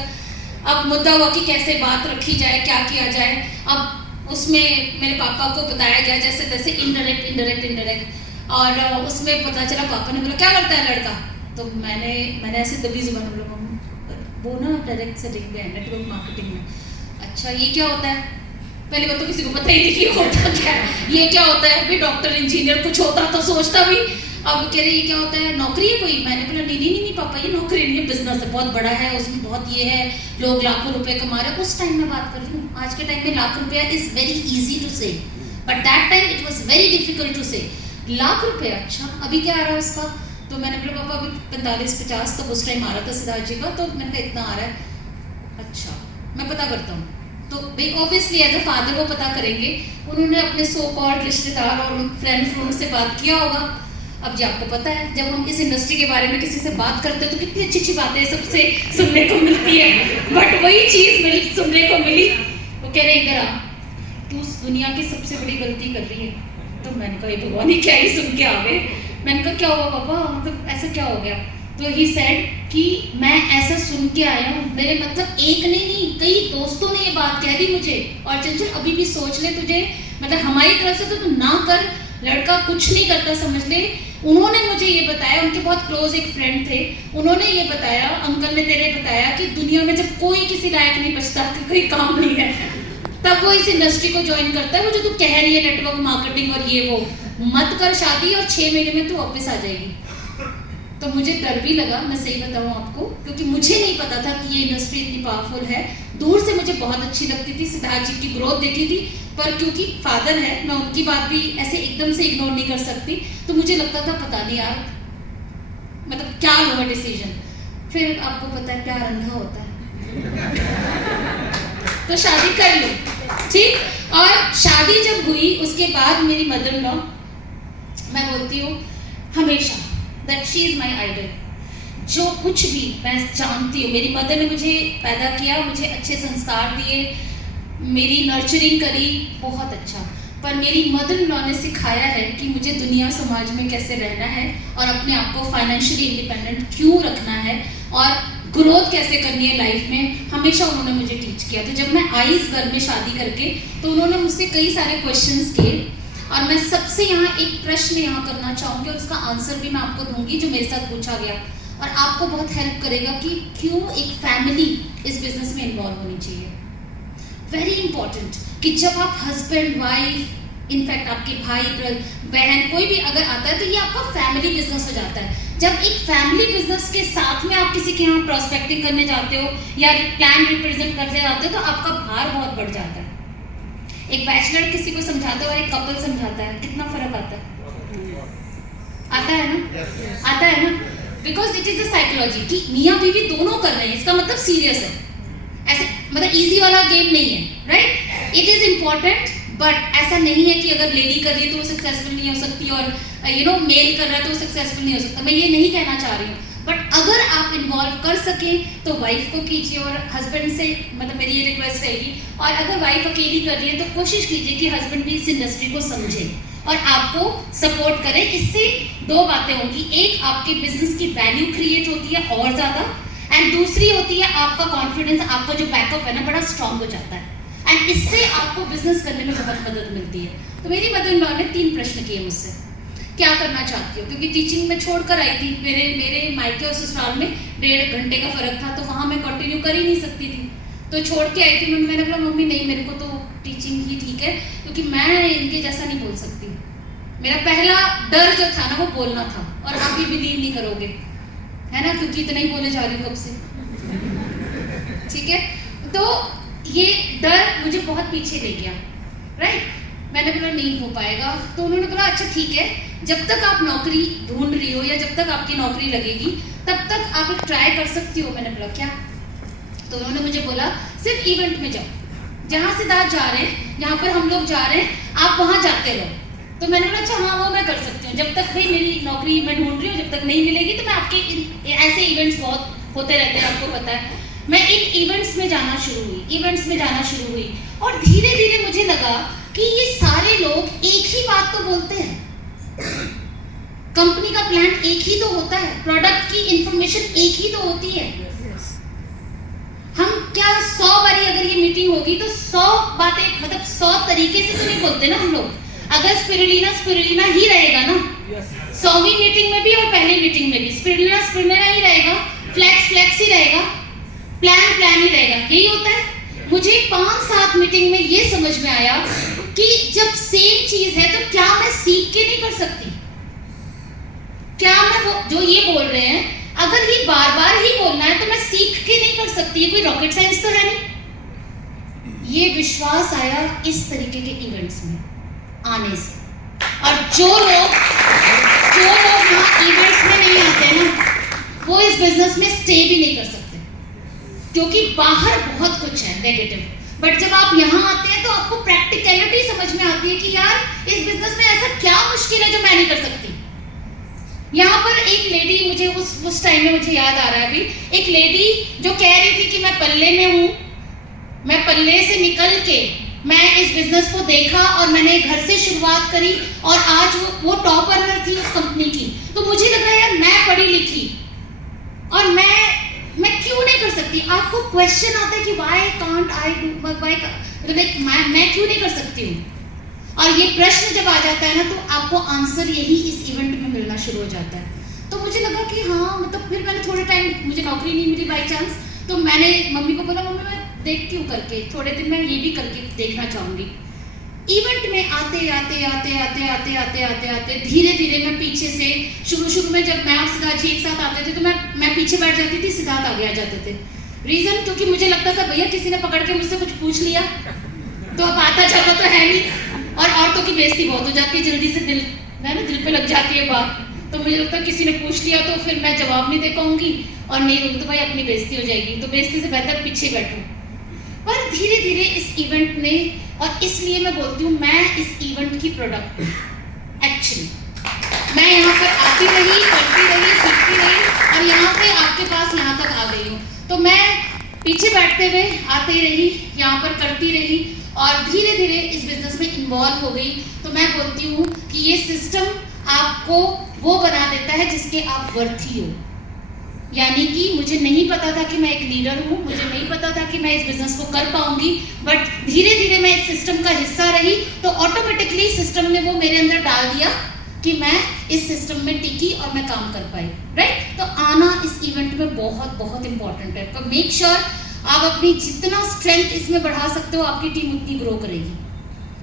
अब मुद्दा हुआ कि कैसे बात रखी जाए, क्या किया जाए। अब उसमें मेरे पापा को बताया गया जैसे तैसे, इनडायरेक्ट, और उसमें पता चला, पापा ने बोला क्या करता है लड़का। तो मैंने ऐसे दबी जुबान बोला वो ना डायरेक्ट सेलिंग में है, नेटवर्क मार्केटिंग में। अच्छा ये क्या होता है? पहले बात तो किसी को पता ही नहीं कि होता क्या है, ये क्या होता है भी, डॉक्टर इंजीनियर कुछ होता तो सोचता भी। अब कह रहे ये क्या होता है, नौकरी है कोई? मैंने बोला नहीं पापा ये नौकरी नहीं है, बिजनेस है, बहुत बड़ा है, उसमें बहुत ये है, लोग लाखों रुपए कमा रहे हैं। उस टाइम में बात कर रही हूँ, आज के टाइम में लाख रुपया is very easy to say, but that time it was very difficult to say. Lakh रुपये, अच्छा अभी क्या आ रहा है उसका? तो मैंने बोला पापा अभी 45-50 तब उस टाइम आ रहा था सिद्धार्थ जी का। तो मैंने कहा इतना आ रहा है, अच्छा मैं पता करता हूँ। तो भाई ऑब्वियसली एज अ फादर वो पता करेंगे। उन्होंने अपने सो कॉल्ड रिश्तेदार और फ्रेंड से बात किया होगा। अब जी आपको पता है जब हम इस इंडस्ट्री के बारे में किसी से बात करते हैं तो कितनी अच्छी अच्छी बातें सबसे सुनने को मिलती है, बट वही चीज़ सुनने को मिली, वो कह रहे इधर आ, तू उस दुनिया की सबसे बड़ी गलती कर रही है। तो मैंने कहा ये भगवान ही क्या ही सुन के आ गए। मैंने कहा क्या हुआ पापा, मतलब ऐसा क्या हो गया? तो ही सेड कि मैं ऐसा सुन के आया हूँ, मेरे मतलब एक ने नहीं कई दोस्तों ने ये बात कह दी मुझे, और चंचल अभी भी सोच ले तुझे, मतलब हमारी तरफ से तो तू ना कर, लड़का कुछ नहीं करता समझ ले। उन्होंने मुझे ये बताया, उनके बहुत क्लोज एक फ्रेंड थे, उन्होंने ये बताया, अंकल ने तेरे बताया कि दुनिया में जब कोई किसी लायक नहीं बचता कि कोई काम नहीं है, तब वो इस इंडस्ट्री को ज्वाइन करता है। वो जो तू कह रही है नेटवर्क मार्केटिंग और ये वो, मत कर शादी और 6 महीने में तू वापस आ जाएगी। तो मुझे डर भी लगा, मैं सही बताऊँ आपको, क्योंकि मुझे नहीं पता था कि ये इंडस्ट्री इतनी पावरफुल है। दूर से मुझे बहुत अच्छी लगती थी, सिद्धार्थ जी की ग्रोथ देखी थी, पर क्योंकि फादर है मैं उनकी बात भी ऐसे एकदम से इग्नोर नहीं कर सकती, तो मुझे लगता था पता नहीं यार मतलब क्या लूँगा डिसीजन। फिर आपको पता है प्यार अंधा होता है तो शादी कर लो, ठीक। और शादी जब हुई उसके बाद मेरी मदर इन लॉ, मैं बोलती हूँ हमेशा that she is my idol. जो कुछ भी मैं जानती हूँ, मेरी मदर ने मुझे पैदा किया, मुझे अच्छे संस्कार दिए, मेरी नर्चरिंग करी बहुत अच्छा, पर मेरी मदर इन लॉ ने सिखाया है कि मुझे दुनिया समाज में कैसे रहना है और अपने आप को फाइनेंशियली इंडिपेंडेंट क्यों रखना है और ग्रोथ कैसे करनी है लाइफ में, हमेशा उन्होंने मुझे टीच किया। तो जब मैं आई इस घर में शादी करके तो उन्होंने मुझसे कई सारे क्वेश्चंस किए, और मैं सबसे यहाँ एक प्रश्न यहाँ करना चाहूँगी और उसका आंसर भी मैं आपको दूंगी जो मेरे साथ पूछा गया, और आपको बहुत हेल्प करेगा कि क्यों एक फैमिली इस बिजनेस में इन्वॉल्व होनी चाहिए। वेरी इंपॉर्टेंट कि जब आप हस्बैंड वाइफ, इनफैक्ट आपके भाई बहन कोई भी अगर आता है तो ये आपका फैमिली बिजनेस हो जाता है। जब एक फैमिली बिजनेस के साथ में आप किसी के यहाँ प्रोस्पेक्टिंग करने जाते हो या प्लान रिप्रेजेंट करने जाते हो तो आपका भार बहुत बढ़ जाता है। एक बैचलर किसी को समझाता है और एक कपल समझाता है, कितना फर्क आता है ना? आता है ना? Because it is a psychology कि मियाँ बीवी दोनों कर रहे हैं, इसका मतलब सीरियस है, ऐसे मतलब इजी वाला गेम नहीं है, right? It is important, but ऐसा नहीं है कि अगर लेडी कर रही है तो वो सक्सेसफुल नहीं हो सकती और मेल कर रहा है तो वो सक्सेसफुल नहीं हो सकता। मैं ये नहीं कहना चाह रही हूँ, बट अगर आप इन्वॉल्व कर सके तो वाइफ को कीजिए और हस्बैंड से, मतलब मेरी ये रिक्वेस्ट रहेगी, और अगर वाइफ अकेली कर रही है तो कोशिश कीजिए कि हस्बैंड भी इस इंडस्ट्री को समझे और आपको सपोर्ट करे। इससे 2 बातें होंगी, एक आपके बिजनेस की वैल्यू क्रिएट होती है और ज़्यादा, एंड दूसरी होती है आपका कॉन्फिडेंस, आपका जो बैकअप है ना बड़ा स्ट्रांग हो जाता है, एंड इससे आपको बिजनेस करने में बहुत मदद मिलती है। तो मेरी मदर इन लॉ ने 3 प्रश्न किए मुझसे, क्या करना चाहती हो, क्योंकि टीचिंग में छोड़कर आई थी, मेरे मायके और ससुराल में 1.5 घंटे का फर्क था, तो वहाँ मैं कंटिन्यू कर ही नहीं सकती थी, तो छोड़ के आई थी। मैंने बोला मम्मी नहीं, मेरे को तो टीचिंग ही ठीक है, क्योंकि मैं इनके जैसा नहीं बोल सकती। मेरा पहला डर जो था ना वो बोलना था, और आप भी बिलीव नहीं करोगे, है ना, क्योंकि इतना ही बोले जा रही हूँ कब से, ठीक है। तो ये डर मुझे बहुत पीछे ले गया, राइट। मैंने बोला नहीं हो पाएगा, तो उन्होंने बोला अच्छा ठीक है, जब तक आप नौकरी ढूंढ रही हो या जब तक आपकी नौकरी लगेगी तब तक आप एक ट्राई कर सकती हो। मैंने बोला क्या? तो उन्होंने मुझे बोला सिर्फ इवेंट में जाओ, जहाँ सिद्धार्थ जा रहे हैं, जहाँ पर हम लोग जा रहे हैं, आप वहाँ जाते रहो। तो मैंने बोला अच्छा हाँ वो मैं कर सकती हूँ, जब तक भाई मेरी नौकरी मैं ढूंढ रही हूँ, जब तक नहीं मिलेगी तो मैं आपके ऐसे इवेंट्स बहुत होते रहते हैं, आपको पता है। मैं इन इवेंट्स में जाना शुरू हुई और धीरे धीरे मुझे लगा कि ये सारे लोग एक ही बात तो बोलते हैं, कंपनी का प्लान एक ही तो होता है, प्रोडक्ट की इंफॉर्मेशन एक ही तो होती है। हम क्या 100 बारी अगर ये मीटिंग होगी तो 100 बातें, मतलब 100 तरीके से तो नहीं बोलते ना हम लोग। अगर स्पिरुलिना ही रहेगा ना, 100वीं मीटिंग में भी और पहली मीटिंग में भी स्पिरुलिना ही रहेगा, फ्लेक्स ही रहेगा, प्लान ही रहेगा, यही होता है। मुझे 5-7 मीटिंग में ये समझ में आया कि जब सेम चीज है तो क्या मैं सीख के नहीं कर सकती? क्या मैं वो जो ये बोल रहे हैं अगर ये बार बार ही बोलना है तो मैं सीख के नहीं कर सकती? ये कोई रॉकेट साइंस तो है नहीं। ये विश्वास आया इस तरीके के इवेंट्स में आने से, और जो लोग यहाँ इवेंट्स में नहीं आते ना वो इस बिजनेस में स्टे भी नहीं कर सकते, क्योंकि बाहर बहुत कुछ है नेगेटिव, बट जब आप यहाँ आते हैं तो आपको प्रैक्टिकलिटी समझ में आती है कि यार इस बिजनेस में ऐसा क्या मुश्किल है जो मैं नहीं कर सकती। यहाँ पर एक लेडी, मुझे उस टाइम में मुझे याद आ रहा है अभी, एक लेडी जो कह रही थी कि मैं पल्ले में हूँ, मैं पल्ले से निकल के मैं इस बिजनेस को देखा और मैंने घर से शुरुआत करी और आज वो टॉप अर्नर थी उस कंपनी की। तो मुझे लगा यार मैं पढ़ी लिखी और मैं क्यों नहीं कर सकती। आपको क्वेश्चन आता है कि व्हाई कांट आई डू, मैं क्यों नहीं कर सकती हूँ, और ये प्रश्न जब आ जाता है ना तो आपको आंसर यही इस इवेंट में मिलना शुरू हो जाता है। तो मुझे लगा कि हाँ, मतलब फिर मैंने थोड़े टाइम, मुझे नौकरी नहीं मिली बाई चांस, तो मैंने मम्मी को बोला मम्मी मैं देखती हूँ करके, थोड़े दिन मैं ये भी करके देखना चाहूँगी। इवेंट में आते धीरे धीरे मैं पीछे से, शुरू में जब मैं और सिद्धार्थ जी एक साथ आते थे तो मैं पीछे बैठ जाती थी, सिद्धार्थ आगे आ जाते थे। रीज़न क्योंकि मुझे लगता था भैया किसी ने पकड़ के मुझसे कुछ पूछ लिया तो अब आता जाता तो है नहीं, और औरतों की बेइज्जती बहुत हो जाती है, जल्दी से दिल पे लग जाती है बात। तो मुझे लगता है किसी ने पूछ लिया तो फिर मैं जवाब नहीं दे पाऊंगी, और नहीं होगी तो भाई अपनी बेइज्जती हो जाएगी, तो बेइज्जती से बेहतर पीछे बैठूं। पर धीरे धीरे इस इवेंट ने, और इसलिए मैं बोलती हूँ मैं इस इवेंट की प्रोडक्ट एक्चुअली, मैं यहाँ पर आती रही, करती रही, सीखती रही, और यहाँ से आपके पास यहाँ तक आ गई हूँ। तो मैं पीछे बैठते हुए आती रही, यहाँ पर करती रही, और धीरे धीरे इस बिजनेस में इन्वॉल्व हो गई। तो मैं बोलती हूँ कि ये सिस्टम आपको वो बना देता है जिसके आप वर्थी हो। यानी कि मुझे नहीं पता था कि मैं एक लीडर हूँ, मुझे नहीं पता था कि मैं इस बिजनेस को कर पाऊंगी, बट धीरे धीरे मैं इस सिस्टम का हिस्सा रही तो ऑटोमेटिकली सिस्टम ने वो मेरे अंदर डाल दिया कि मैं इस सिस्टम में टिकी और मैं काम कर पाई, राइट। तो आना इस इवेंट में बहुत बहुत इंपॉर्टेंट है। तो मेक श्योर आप अपनी जितना स्ट्रेंथ इसमें बढ़ा सकते हो, आपकी टीम उतनी ग्रो करेगी,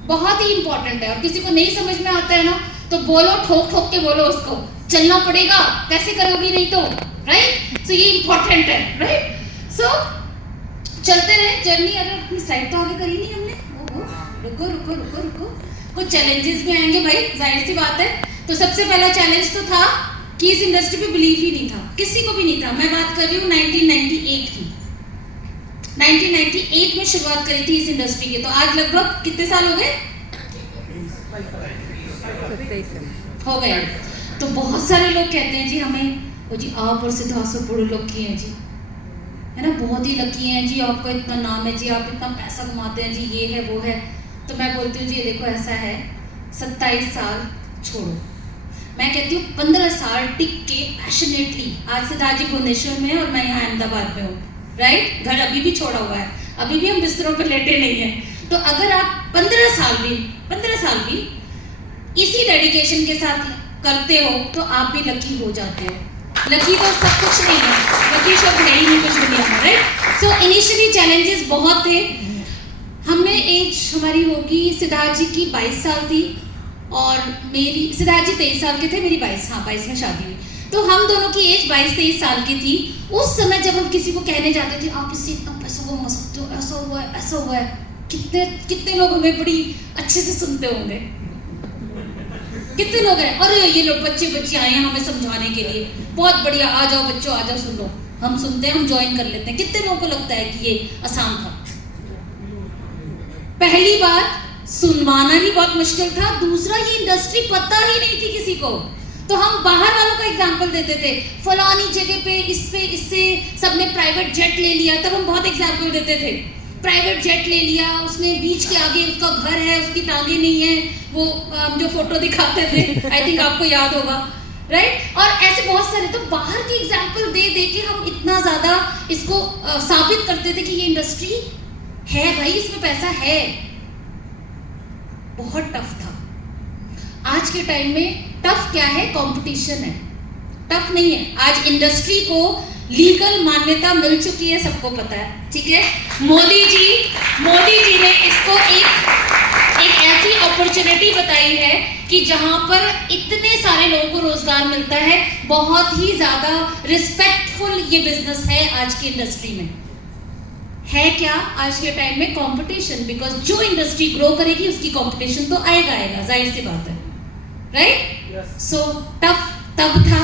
बहुत ही इंपॉर्टेंट है। और किसी को नहीं समझ में आता है ना तो बोलो, ठोक ठोक के बोलो, उसको चलना पड़ेगा, कैसे करोगी नहीं तो, राइट। सो ये इंपॉर्टेंट है, राइट। सो चलते रहे जर्नी। अगर अपनी स्लाइड तो आगे करी नहीं हमने, रुको रुको रुको रुको, कुछ चैलेंजेस भी आएंगे भाई, जाहिर सी बात है। तो सबसे पहला चैलेंज तो था कि इस इंडस्ट्री पे बिलीव ही नहीं था, किसी को भी नहीं था। मैं बात कर रही हूँ 1998 की। 1998 में शुरुआत करी थी इस इंडस्ट्री की, तो आज लगभग कितने साल हो गए? हो गए। तो बहुत सारे लोग कहते हैं जी हमें, वो जी आप और सिद्धार्थ से बड़े लकी हैं जी, है ना, बहुत ही लकी हैं जी, आपका इतना नाम है जी, आप इतना पैसा कमाते हैं जी, ये है वो है। तो मैं बोलती हूँ जी ये देखो ऐसा है, 27 साल छोड़ो, मैं कहती हूँ 15 साल टिक के पैशनेटली। आज सिद्धार्थ जी भुवनेश्वर में और मैं यहाँ अहमदाबाद में हूँ, राइट। घर अभी भी छोड़ा हुआ है, अभी भी हम बिस्तरों पर लेटे नहीं हैं। तो अगर आप 15 साल भी इसी डेडिकेशन के साथ करते हो तो आप भी लकी हो जाते हो। लकी तो सब कुछ नहीं है, लकी शब्द है ही नहीं कुछ दुनिया में, राइट। सो इनिशियली चैलेंजेस बहुत थे। हमने एज हमारी होगी, सिद्धार्थ जी की 22 साल थी और मेरी, सिद्धार्थ जी 23 साल के थे, मेरी 22 में शादी हुई। तो हम दोनों की एज 22-23 साल की थी। उस समय जब हम किसी को कहने जाते थे आप इससे इतना पैसा कमा सकते हो, ऐसा हुआ है, कितने लोग हमें बड़ी अच्छे से सुनते होंगे, कितने लोग हैं, अरे ये लोग बच्चे आए हैं हमें समझाने के लिए, बहुत बढ़िया, आ जाओ बच्चों, आ जाओ, सुन लो। हम सुनते हैं, हम ज्वाइन कर लेते हैं। कितने लोगों को लगता है कि ये आसान था? पहली बात सुनवाना ही बहुत मुश्किल था, दूसरा ये इंडस्ट्री पता ही नहीं थी किसी को। तो हम बाहर वालों का एग्जाम्पल देते थे, फलानी जगह पे इससे सबने प्राइवेट जेट ले लिया, तब हम बहुत एग्जाम्पल देते थे, प्राइवेट जेट ले लिया उसने, बीच के आगे उसका घर है, उसकी टांगे नहीं है, वो जो फोटो दिखाते थे, आई थिंक आपको याद होगा, राइट। और ऐसे बहुत सारे, तो बाहर की एग्जाम्पल दे के हम इतना ज़्यादा इसको साबित करते थे कि ये इंडस्ट्री है भाई, इसमें पैसा है। बहुत टफ था। आज के टाइम में टफ क्या है? कंपटीशन है, टफ नहीं है। आज इंडस्ट्री को लीगल मान्यता मिल चुकी है, सबको पता है, ठीक है। मोदी जी ने इसको एक ऐसी अपॉर्चुनिटी बताई है कि जहां पर इतने सारे लोगों को रोजगार मिलता है। बहुत ही ज्यादा रिस्पेक्टफुल ये बिजनेस है आज की इंडस्ट्री में। है क्या आज के टाइम में? कंपटीशन, बिकॉज जो इंडस्ट्री ग्रो करेगी उसकी कंपटीशन तो आएगा, जाहिर सी बात है, राइट। सो टफ तब था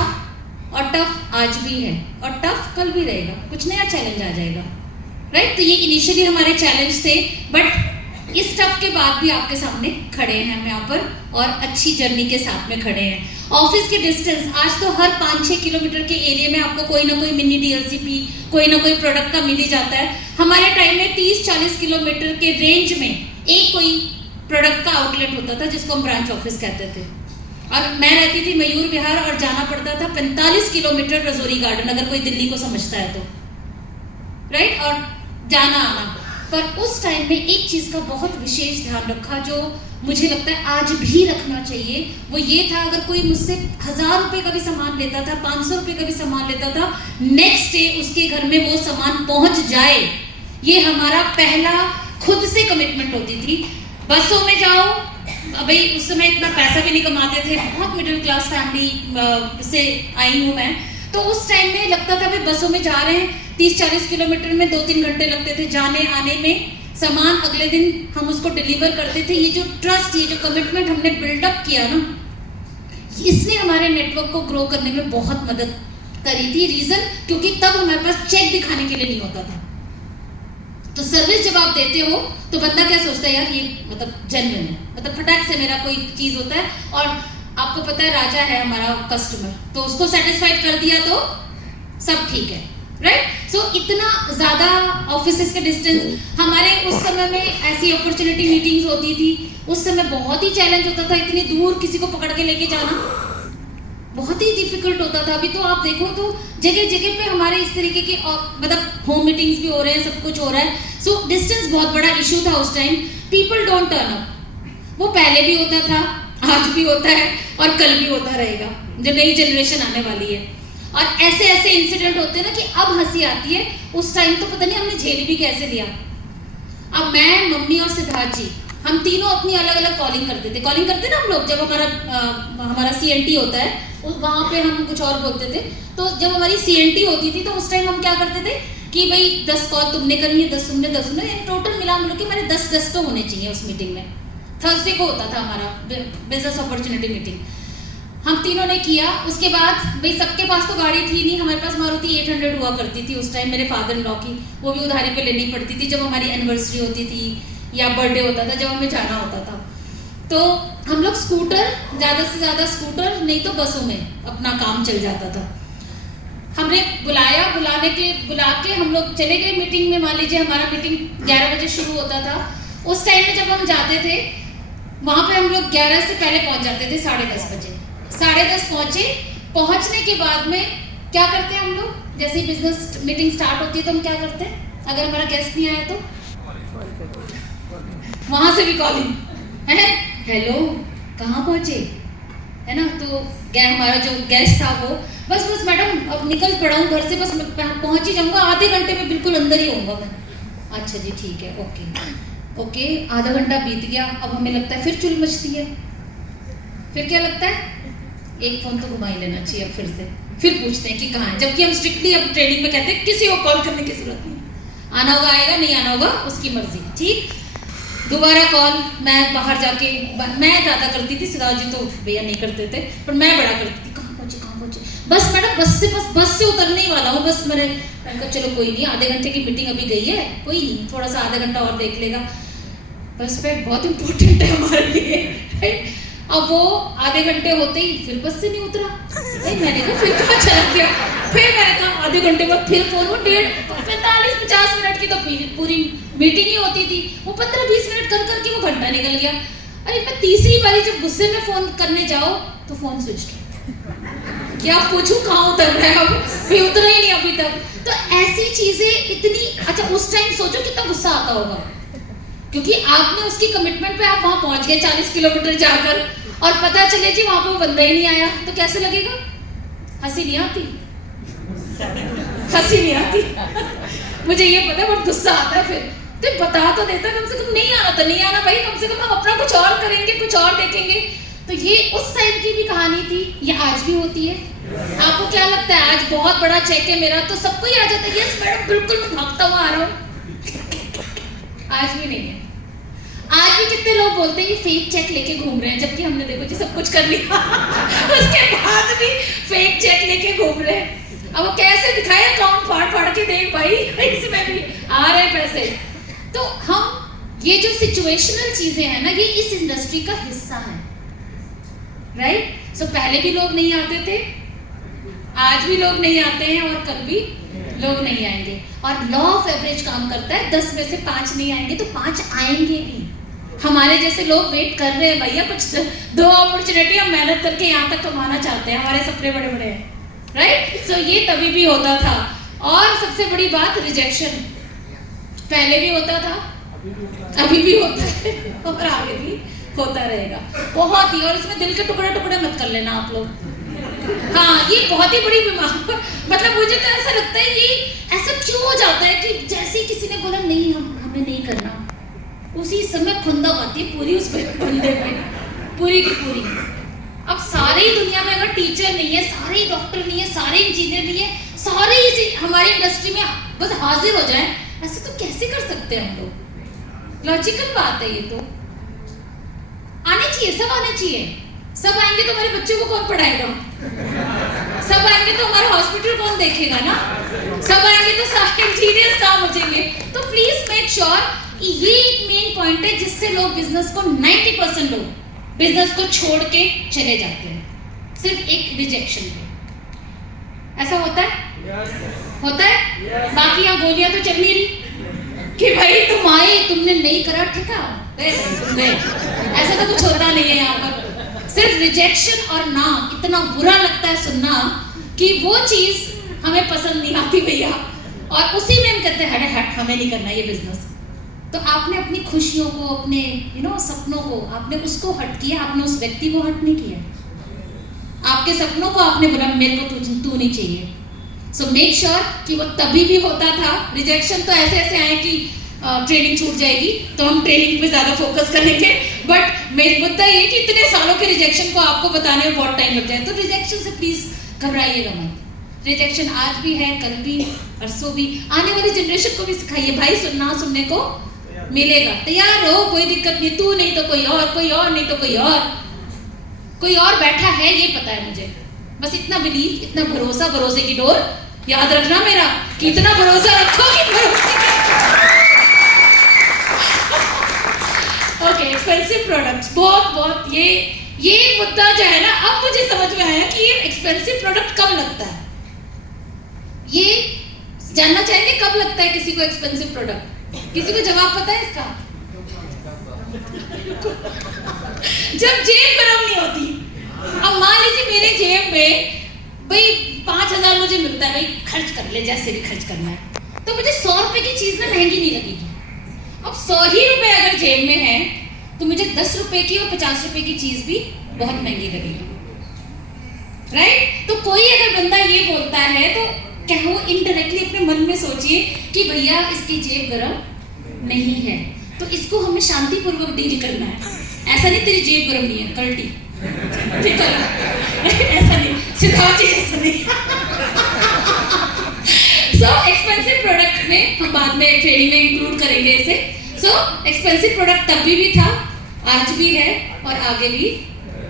और टफ आज भी है और टफ कल भी रहेगा, कुछ नया चैलेंज आ जाएगा, राइट। तो ये इनिशियली हमारे चैलेंज थे, बट इस टफ के बाद भी आपके सामने खड़े हैं हम यहाँ पर और अच्छी जर्नी के साथ में खड़े हैं। ऑफिस के डिस्टेंस, आज तो हर 5-6 किलोमीटर के एरिया में आपको कोई ना कोई मिनी डीएलसीपी, कोई ना कोई प्रोडक्ट का मिल ही जाता है। हमारे टाइम में 30-40 किलोमीटर के रेंज में एक कोई प्रोडक्ट का आउटलेट होता था जिसको हम ब्रांच ऑफिस कहते थे। और मैं रहती थी मयूर विहार और जाना पड़ता था 45 किलोमीटर रजौरी गार्डन, अगर कोई दिल्ली को समझता है तो, राइट, और जाना आना। पर उस टाइम में एक चीज़ का बहुत विशेष ध्यान रखा जो मुझे लगता है आज भी रखना चाहिए, वो ये था, अगर कोई मुझसे 1000 रुपये का भी सामान लेता था, 500 रुपये का भी सामान लेता था, नेक्स्ट डे उसके घर में वो सामान पहुंच जाए, ये हमारा पहला खुद से कमिटमेंट होती थी। बसों में जाओ, अभी उस समय इतना पैसा भी नहीं कमाते थे, बहुत मिडिल क्लास फैमिली से आई हूँ मैं, तो उस टाइम में लगता था भाई बसों में जा रहे हैं, 30-40 किलोमीटर में 2-3 घंटे लगते थे जाने आने में, सामान अगले दिन हम उसको डिलीवर करते थे। ये जो ट्रस्ट, ये जो कमिटमेंट हमने बिल्डअप किया ना, इसने हमारे नेटवर्क को ग्रो करने में बहुत मदद करी थी। रीजन, क्योंकि तब हमारे पास चेक दिखाने के लिए नहीं होता था। तो सर्विस जब आप देते हो तो बंदा क्या सोचता है, यार ये मतलब जेन्युइन है, मतलब फटाक से मेरा कोई चीज होता है, और आपको पता है राजा है हमारा कस्टमर, तो उसको सेटिस्फाइड कर दिया तो सब ठीक है, राइट। सो इतना ज़्यादा ऑफिसेस के डिस्टेंस, हमारे उस समय में ऐसी अपॉर्चुनिटी मीटिंग्स होती थी, उस समय बहुत ही चैलेंज होता था, इतनी दूर किसी को पकड़ के लेके जाना बहुत ही डिफिकल्ट होता था। अभी तो आप देखो तो जगह जगह पे हमारे इस तरीके के मतलब होम मीटिंग्स भी हो रहे हैं, सब कुछ हो रहा है। सो डिस्टेंस बहुत बड़ा इशू था उस time. People don't turn up, वो पहले भी होता था, आज भी होता है और कल भी होता रहेगा, जो नई जनरेशन आने वाली है। और ऐसे ऐसे इंसिडेंट होते हैं ना कि अब हंसी आती है, उस टाइम तो पता नहीं हमने झेल भी कैसे लिया। अब मैं, मम्मी और सिद्धार्थ जी, हम तीनों अपनी अलग अलग कॉलिंग करते थे। कॉलिंग करते ना हम लोग, जब हमारा CNT होता है वहाँ पे हम कुछ और बोलते थे। तो जब हमारी CNT होती थी तो उस टाइम हम क्या करते थे कि भाई 10 कॉल तुमने करनी है, 10 तुमने, 10 तुमने, टोटल मिला के हमारे 10 तो होने चाहिए उस मीटिंग में। थर्सडे को होता था हमारा बिजनेस अपॉर्चुनिटी मीटिंग, हम तीनों ने किया। उसके बाद भाई सबके पास तो गाड़ी थी नहीं, हमारे पास मारुति 800 हुआ करती थी उस टाइम, मेरे फादर इन लॉ की, वो भी उधारी पे लेनी पड़ती थी जब हमारी एनिवर्सरी होती थी या बर्थडे होता था, जब हमें जाना होता था। तो हम लोग स्कूटर, ज़्यादा से ज़्यादा स्कूटर, नहीं तो बसों में अपना काम चल जाता था। हमने बुला के हम लोग चले गए मीटिंग में। मान लीजिए हमारा मीटिंग 11 बजे शुरू होता था, उस टाइम में जब हम जाते थे वहाँ पे हम लोग 11 से पहले पहुँच जाते थे, 10:30 बजे। 10:30 पहुँचे, पहुँचने के बाद में क्या करते हैं हम लोग, जैसे ही बिजनेस मीटिंग स्टार्ट होती है तो हम क्या करते हैं, अगर हमारा गेस्ट नहीं आया तो वहाँ से भी कॉलिंग है, हेलो कहाँ पहुँचे, है ना। तो हमारा जो गेस्ट था वो बस मैडम अब निकल पड़ा हूँ घर से, बस पहुँच ही जाऊँगा, आधे घंटे में बिल्कुल अंदर ही होऊंगा मैं। अच्छा जी ठीक है, ओके। आधा घंटा बीत गया, अब हमें लगता है फिर चुल मचती है, फिर क्या लगता है, एक फ़ोन तो घुमा ही लेना चाहिए। अब फिर पूछते हैं कि कहाँ है, जबकि हम स्ट्रिक्टली अब ट्रेनिंग में कहते हैं किसी को कॉल करने की जरूरत नहीं, आना होगा आएगा, नहीं आना होगा उसकी मर्जी, ठीक। दोबारा कॉल, मैं बाहर जाके, मैं ज़्यादा करती थी, सिद्धार्थ जी तो भैया नहीं करते थे, पर मैं बड़ा करती थी, कहाँ पहुँचे, बस मैडम बस से उतरने ही वाला हूँ, बस मैंने कहा चलो कोई नहीं, आधे घंटे की मीटिंग अभी गई है, कोई नहीं, थोड़ा सा आधा घंटा और देख लेगा। रेस्पेक्ट बहुत इंपॉर्टेंट है हमारे लिए, राइट। अब वो आधे घंटे होते ही फिर बस से नहीं उतरा, मैंने कहा फिर कहाँ चला गया, फिर मैंने कहा आधे घंटे बाद फिर फोन, वो 45-50 मिनट की तो पूरी मीटिंग ही होती थी, वो 15-20 मिनट कर वो घंटा निकल गया। अरे मैं तीसरी बारी जब गुस्से में फोन करने जाओ तो फोन स्विच, क्या पूछूं कहाँ उतर रहा है, अब भी उतरा ही नहीं अभी तक। तो ऐसी चीजें इतनी, अच्छा उस टाइम सोचो कितना गुस्सा आता होगा, क्योंकि आपने उसकी कमिटमेंट पे आप वहां पहुंच गए 40 किलोमीटर जाकर, और पता चले जी वहां पे वो बंदा ही नहीं आया, तो कैसे लगेगा, हंसी नहीं आती, हंसी नहीं आती मुझे ये पता है, बहुत गुस्सा आता है। फिर तो बता तो देता, कम से कम नहीं आना तो नहीं आना भाई, कम से कम हम अपना कुछ और करेंगे, कुछ और देखेंगे। तो ये उस टाइम की भी कहानी थी, ये आज भी होती है। आपको क्या लगता है, आज बहुत बड़ा चेक है मेरा तो सबको ही आ जाता है, यस मैडम बिल्कुल मैं भागता हुआ आ रहा हूँ, आज भी नहीं है। आज भी कितने लोग बोलते हैं ये फेक चेक लेके घूम रहे हैं, जबकि हमने देखो जी सब कुछ कर लिया उसके बाद भी फेक चेक लेके घूम रहे हैं। अब वो कैसे दिखाए, अकाउंट फाड़ के देख भाई इसमें भी आ रहे हैं पैसे। तो हम ये जो सिचुएशनल चीजें हैं ना, ये इस इंडस्ट्री का हिस्सा है, राइट। सो पहले भी लोग नहीं आते थे, आज भी लोग नहीं आते हैं और कल भी लोग नहीं आएंगे। और लॉ ऑफ एवरेज काम करता है, 10 में से 5 नहीं आएंगे तो 5 आएंगे भी। हमारे जैसे लोग वेट कर रहे हैं भैया, कुछ 2 अपॉर्चुनिटी हम मेहनत करके यहाँ तक कमाना चाहते हैं, हमारे सपने बड़े बड़े हैं, राइट। सो ये तभी भी होता था। और सबसे बड़ी बात, रिजेक्शन पहले भी होता था, अभी भी होता है और आगे भी होता रहेगा, बहुत ही। और इसमें दिल के टुकड़े टुकड़े मत कर लेना आप लोग। हाँ, ये बहुत ही बड़ी बीमारी, मतलब मुझे तो ऐसा लगता है ये ऐसा क्यों हो जाता है कि जैसे ही किसी ने बोला नहीं हमें नहीं करना, उसी समय खुंदक आती है पूरी उस बंदे पे, पूरी की पूरी। अब सारी दुनिया में अगर टीचर नहीं है, सारे डॉक्टर नहीं है, सारे इंजीनियर नहीं है, सारे इसी हमारी इंडस्ट्री में बस हाजिर हो जाए, ऐसे तो कैसे कर सकते हैं हम लोग? लॉजिकल बात है ये तो। आने चाहिए, सब आने चाहिए। सब आएंगे तो हमारे बच्चों को कौन पढ़ाएगा? सब आएंगे तो हमारा हॉस्पिटल कौन देखेगा ना? सब आएंगे तो सारे इंजीनियर्स काम हो जाएंगे। तो प्लीज मेक श्योर, ये एक मेन पॉइंट है जिससे लोग बिजनेस को 90% लोग बिजनेस को छोड़ के चले जाते हैं, सिर्फ एक रिजेक्शन पे। ऐसा होता है? होता है? बाकी यहाँ गोलियां तो चल नहीं रही कि भाई तुम आए, तुमने नहीं करा, ठीक है गए। ऐसा तो कुछ होता नहीं है यहाँ पर। सिर्फ रिजेक्शन और ना इतना बुरा लगता है सुनना कि वो चीज हमें पसंद नहीं आती भैया, और उसी में हम कहते हैं हटे हट, हमें नहीं करना ये बिजनेस। तो आपने अपनी खुशियों को, अपने सपनों को, आपने उसको हट किया, आपने उस व्यक्ति को हट नहीं किया। आपके सपनों को आपने बोला मेरे को तू नहीं चाहिए। सो मेक श्योर कि वो तभी भी होता था। रिजेक्शन तो ऐसे ऐसे आए कि ट्रेनिंग छूट जाएगी तो हम ट्रेनिंग पे ज़्यादा फोकस करेंगे, बट मेरा मुद्दा ये कि इतने सालों के रिजेक्शन को आपको बताने में बहुत टाइम लग जाए। तो रिजेक्शन से प्लीज़ घबराइएगा मत। रिजेक्शन आज भी है, कल भी, परसों भी, आने वाली जनरेशन को भी सिखाइए भाई, सुनने को मिलेगा, तैयार हो, कोई दिक्कत नहीं। तू नहीं तो कोई और, कोई और नहीं तो कोई और बैठा है, ये पता है मुझे। बस इतना बिलीव, इतना भरोसा, भरोसे की डोर याद रखना मेरा, कि इतना भरोसा रखो कि ओके। एक्सपेंसिव प्रोडक्ट्स, बहुत ये मुद्दा जो है ना, अब मुझे समझ में आया कि ये एक्सपेंसिव प्रोडक्ट कब लगता है। ये जानना चाहेंगे कब लगता है किसी को एक्सपेंसिव प्रोडक्ट? किसी को जवाब पता है इसका? जब जेब गरम नहीं होती। अब मान लीजिए मेरे जेब में भाई 5,000 मुझे मिलता है, भाई खर्च कर ले जैसे भी खर्च करना है, तो मुझे 100 रुपए की चीज ना महंगी नहीं लगेगी। अब 100 ही रुपए अगर जेब में है तो मुझे 10 रुपए की और 50 रुपए की चीज भी बहुत महंगी लगेगी, राइट? तो कोई अगर बंदा ये बोलता है तो क्या वो इनडायरेक्टली अपने मन में सोचिए कि भैया इसकी जेब गरम नहीं है, तो इसको हमें शांतिपूर्वक डील करना है। ऐसा नहीं तेरी जेब गरम नहीं है, कल्टी ठीक है, ऐसा नहीं, सिद्धार्थ जी ऐसा नहीं। सो एक्सपेंसिव प्रोडक्ट में हम बाद में ट्रेनिंग में इंक्लूड करेंगे इसे। सो एक्सपेंसिव प्रोडक्ट तब भी था, आज भी है और आगे भी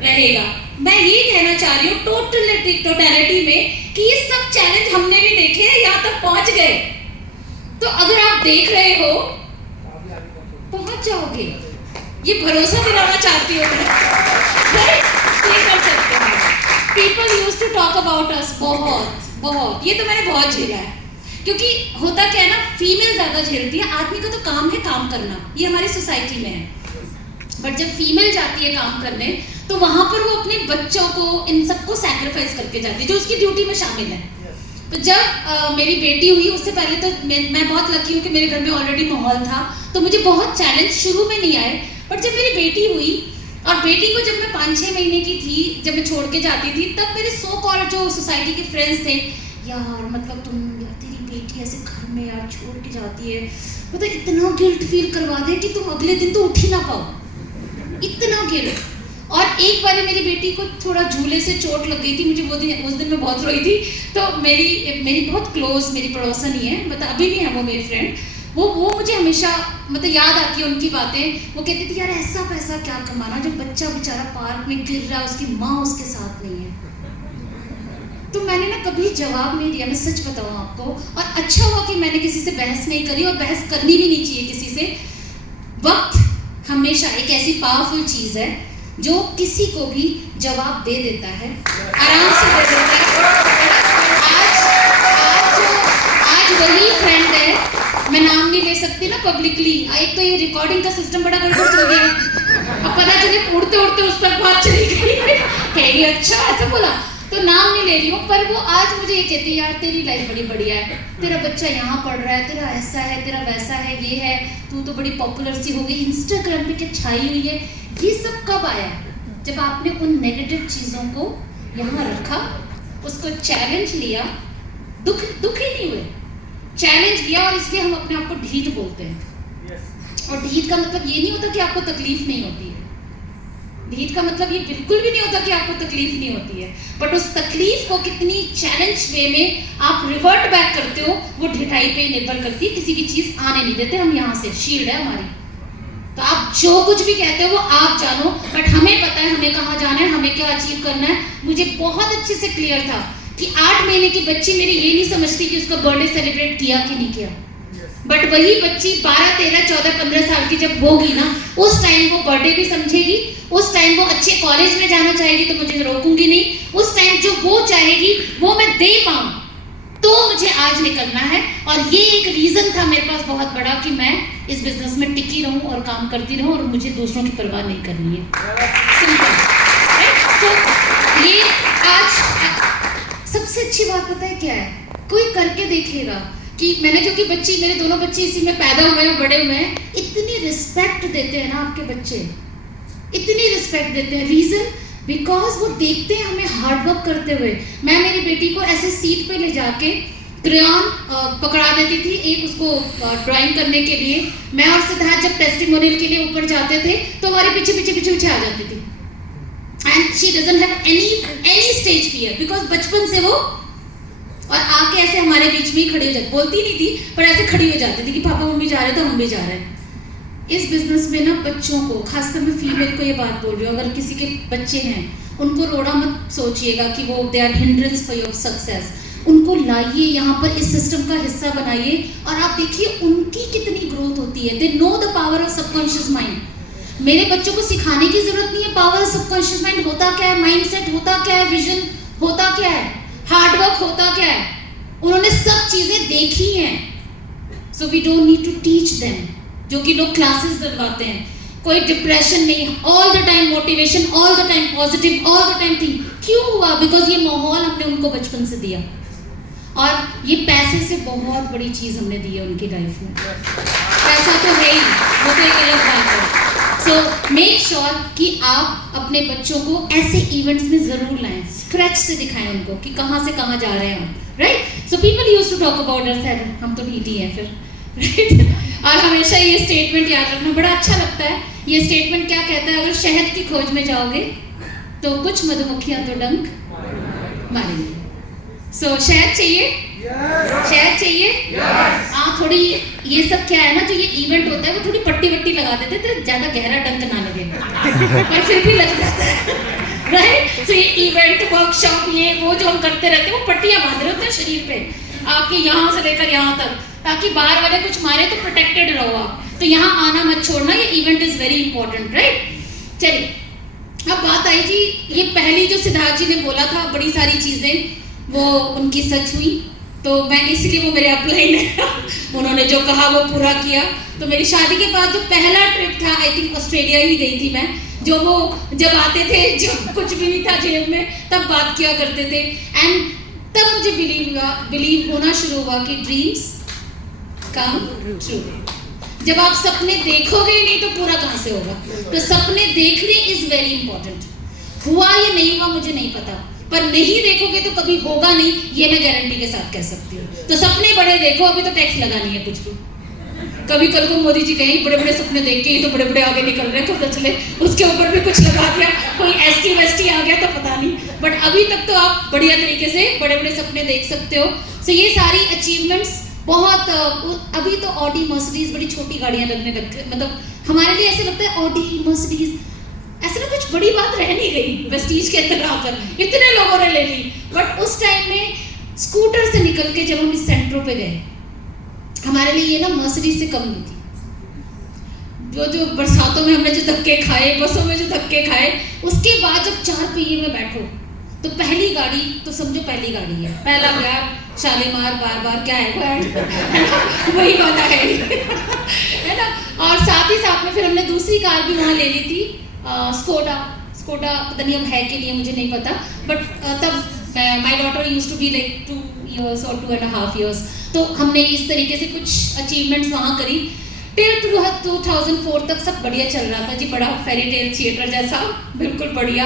रहेगा। मैं ये कहना चाह रही हूँ टोटलिटी में कि ये सब चैलेंज हमने भी देखे हैं, यहाँ तक पहुंच गए। तो अगर आप देख रहे हो पहुंच जाओगे, ये भरोसा दिलाना चाहती हूँ मैं, ये कर सकते हैं। People used to talk about us, बहुत, ये तो मैंने बहुत झेला है। क्योंकि होता क्या है ना, फीमेल ज्यादा झेलती है, आदमी का तो काम है काम करना, ये हमारी सोसाइटी में है। बट जब फीमेल जाती है काम करने तो वहां पर वो अपने बच्चों को, इन सबको सैक्रिफाइस करके जाती है जो उसकी ड्यूटी में शामिल है। तो जब मेरी बेटी हुई उससे पहले तो मैं बहुत लकी हूँ कि मेरे घर में ऑलरेडी माहौल था, तो मुझे बहुत चैलेंज शुरू में नहीं आए। बट जब मेरी बेटी हुई और बेटी को जब मैं 5-6 महीने की थी, जब मैं छोड़ के जाती थी, तब मेरे सो कॉल्ड जो सोसाइटी के फ्रेंड्स थे, यार मतलब तेरी बेटी ऐसे घर में यार छोड़ के जाती है, मतलब इतना गिल्ट फील करवा दे कि तुम अगले दिन तो उठ ही ना पाओ, इतना गिल्ट। और एक बार मेरी बेटी को थोड़ा झूले से चोट लग गई थी, मुझे उस दिन मैं बहुत रोई थी। तो मेरी बहुत क्लोज मेरी पड़ोसन ही है, मतलब अभी भी है वो मेरी फ्रेंड, वो मुझे हमेशा मतलब याद आती है उनकी बातें। वो कहती थी यार ऐसा पैसा क्या कमाना जब बच्चा बेचारा पार्क में गिर रहा है, उसकी माँ उसके साथ नहीं है। तो मैंने ना कभी जवाब नहीं दिया, मैं सच बताऊँ आपको। और अच्छा हुआ कि मैंने किसी से बहस नहीं करी, और बहस करनी भी नहीं चाहिए किसी से। वक्त हमेशा एक ऐसी पावरफुल चीज़ है जो किसी को भी जवाब दे देता है, आराम से दे देता है। आज वही फ्रेंड है, मैं नाम नहीं ले सकती ना पब्लिकली, एक तो ये रिकॉर्डिंग का सिस्टम बड़ा गड़बड़ चल गया, अब पता चले उड़ते उड़ते उस पर बात चली गई, कहेगी अच्छा ऐसा बोला, तो नाम नहीं ले रही हूँ। पर वो आज मुझे ये कहती है यार तेरी लाइफ बड़ी बढ़िया है, तेरा बच्चा यहाँ पढ़ रहा है, तेरा ऐसा है, तेरा वैसा है, ये है, तू तो बड़ी पॉपुलर सी हो गई, इंस्टाग्राम पे क्या छाई हुई है। ये सब कब आया? जब आपने उन नेगेटिव चीज़ों को यहाँ रखा, उसको चैलेंज लिया, दुख ही नहीं हुए, चैलेंज लिया, और इसलिए हम अपने आप को ढीठ बोलते हैं। और ढीठ का मतलब ये नहीं होता कि आपको तकलीफ नहीं होती है, ढीठ का मतलब ये बिल्कुल भी नहीं होता कि आपको तकलीफ नहीं होती है, बट उस तकलीफ को कितनी चैलेंज वे में आप रिवर्ट बैक करते हो, वो ढिठाई पे निर्भर करती है। किसी की चीज आने नहीं देते हम, यहाँ से शील्ड है हमारी, तो आप जो कुछ भी कहते हो वो आप जानो, बट हमें पता है हमें कहाँ जाना है, हमें क्या अचीव करना है। मुझे बहुत अच्छे से क्लियर था कि 8 महीने की बच्ची मेरी ये नहीं समझती कि उसका बर्थडे सेलिब्रेट किया कि नहीं किया, बट वही बच्ची 12, 13, 14, 15 साल की जब होगी ना, उस टाइम वो बर्थडे भी समझेगी, उस टाइम वो अच्छे कॉलेज में जाना चाहेगी तो मुझे रोकूंगी नहीं, उस टाइम जो वो चाहेगी वो मैं दे पाऊँ, तो मुझे आज निकलना है। और ये एक रीजन था मेरे पास बहुत बड़ा कि मैं इस बिजनेस में टिकी रहूं और काम करती रहूं, और मुझे दूसरों की परवाह नहीं करनी है, सिंपल। तो ये आज सबसे अच्छी बात पता है क्या है, कोई करके देखेगा कि मैंने जो कि बच्ची, मेरे दोनों बच्चे इसी में पैदा हुए हैं, बड़े हुए हैं, इतनी रिस्पेक्ट देते हैं ना आपके बच्चे, इतनी रिस्पेक्ट देते हैं। रीजन बिकॉज वो देखते हैं हमें हार्ड वर्क करते हुए। मैं मेरी बेटी को ऐसे सीट पे ले जाके क्रेयॉन पकड़ा देती थी, एक उसको ड्राइंग करने के लिए। मैं और सिद्धार्थ जब टेस्टिमोनियल के लिए ऊपर जाते थे तो हमारे पीछे पीछे पीछे पीछे आ जाती थी, and she doesn't have any stage fear, because बचपन से वो, और आके ऐसे हमारे बीच में ही खड़ी हो जाती, बोलती नहीं थी पर ऐसे खड़ी हो जाती थी कि पापा मम्मी जा रहे तो हम भी जा रहे हैं। इस बिजनेस में ना बच्चों को, खासकर मैं फीमेल को ये बात बोल रही हूँ, अगर किसी के बच्चे हैं उनको रोड़ा मत सोचिएगा कि वो they are hindrance for your success. उनको लाइए यहाँ पर, इस सिस्टम का हिस्सा बनाइए, और आप देखिए उनकी कितनी ग्रोथ होती है। They know the power of subconscious mind. मेरे बच्चों को सिखाने की जरूरत नहीं है पावर ऑफ सबकॉन्शियस माइंड होता क्या है, माइंडसेट होता क्या है, विजन होता क्या है, हार्डवर्क होता क्या है, उन्होंने सब चीजें देखी हैं। So we don't need to teach them, जो कि लोग क्लासेस दिलवाते हैं। कोई डिप्रेशन नहीं, all the time motivation, all the time positive, all the time think. क्यों हुआ? बिकॉज ये माहौल हमने उनको बचपन से दिया, और ये पैसे से बहुत बड़ी चीज हमने दी है उनकी लाइफ में। पैसा तो है ही, वो तो एक अलग बात है। सो मेक श्योर कि आप अपने बच्चों को ऐसे इवेंट्स में जरूर लाएं, स्क्रैच से दिखाएं उनको कि कहाँ से कहाँ जा रहे हैं हम, right. So people used to talk about us that हम तो ढीठी हैं फिर, राइट। और हमेशा ये स्टेटमेंट याद रखना, बड़ा अच्छा लगता है ये स्टेटमेंट। क्या कहता है? अगर शहद की खोज में जाओगे तो कुछ मधुमक्खियां तो डंक मारेंगी। सो शहद चाहिए, शहद चाहिए। हाँ, थोड़ी ये सब क्या है ना, जो ये इवेंट होता है वो थोड़ी पट्टी वट्टी लगा देते तो ज्यादा गहरा डंक ना लगे, पर फिर भी लग जाता है, राइट। तो ये इवेंट, वर्कशॉप, ये वो जो हम करते रहते हैं, वो पट्टियां बांध रहे होते हैं शरीर पे आपके, यहाँ से लेकर यहाँ तक, ताकि बाहर वाले कुछ मारे तो प्रोटेक्टेड रहो आप। तो यहाँ आना मत छोड़ना, ये event is very important, right. चलिए अब बात आई जी, ये पहली जो सिद्धार्थ जी ने बोला था बड़ी सारी चीजें वो उनकी सच हुई, तो मैं इसलिए वो मेरे अपलाइन है उन्होंने जो कहा वो पूरा किया। तो मेरी शादी के बाद जो पहला ट्रिप था, आई थिंक ऑस्ट्रेलिया ही गई थी मैं, जो वो जब आते थे, जब कुछ भी नहीं था जेब में, तब बात किया करते थे, एंड तब मुझे बिलीव होना शुरू हुआ कि ड्रीम्स कम ट्रू। जब आप सपने देखोगे ही नहीं तो पूरा कहाँ से होगा। तो सपने देखने इज वेरी इंपॉर्टेंट। हुआ या नहीं हुआ मुझे नहीं पता, पर नहीं देखोगे तो कभी होगा नहीं, ये मैं गारंटी के साथ कह सकती हूँ। तो सपने बड़े देखो, अभी तो टैक्स लगानी है कुछ भी। कभी कल को मोदी जी कहें बड़े बड़े सपने देख के ही तो बड़े बड़े आगे निकल रहे हैं, पता चले उसके ऊपर भी कुछ लगा दिया, कोई एसटी वेस्टी आ गया तो पता नहीं। बट अभी तक तो आप बढ़िया तरीके से बड़े बड़े सपने देख सकते हो। सो ये सारी अचीवमेंट्स बहुत, अभी तो ऑडी मर्सिडीज बड़ी छोटी गाड़ियां लगने लग गई, मतलब हमारे लिए ऐसे लगता है ऑडी मर्सिडीज ऐसे ना कुछ बड़ी बात रह नहीं गई वेस्टीज के अंदर आकर, इतने लोगों ने ले ली। बट उस टाइम में स्कूटर से निकल के जब हम इस सेंटरों पे गए, हमारे लिए ये ना मर्सिडीज से कम नहीं थी। जो बरसातों में हमने जो धक्के खाए, बसों में जो धक्के खाए, उसके बाद जब 4 पहिए में बैठो तो पहली गाड़ी तो समझो पहली गाड़ी है, पहला प्यार, शालीमार, बार बार, क्या है वही वाला है ना। और साथ ही साथ में फिर हमने दूसरी कार भी वहाँ ले ली थी, स्कोडा पता नहीं अब है कि नहीं मुझे नहीं पता, बट तब my daughter used to be like 2 years और 2.5 years, तो हमने इस तरीके से कुछ अचीवमेंट्स वहाँ करी। टिल 2004 तक सब बढ़िया चल रहा था जी, बड़ा फेरी टेल थिएटर जैसा, बिल्कुल बढ़िया।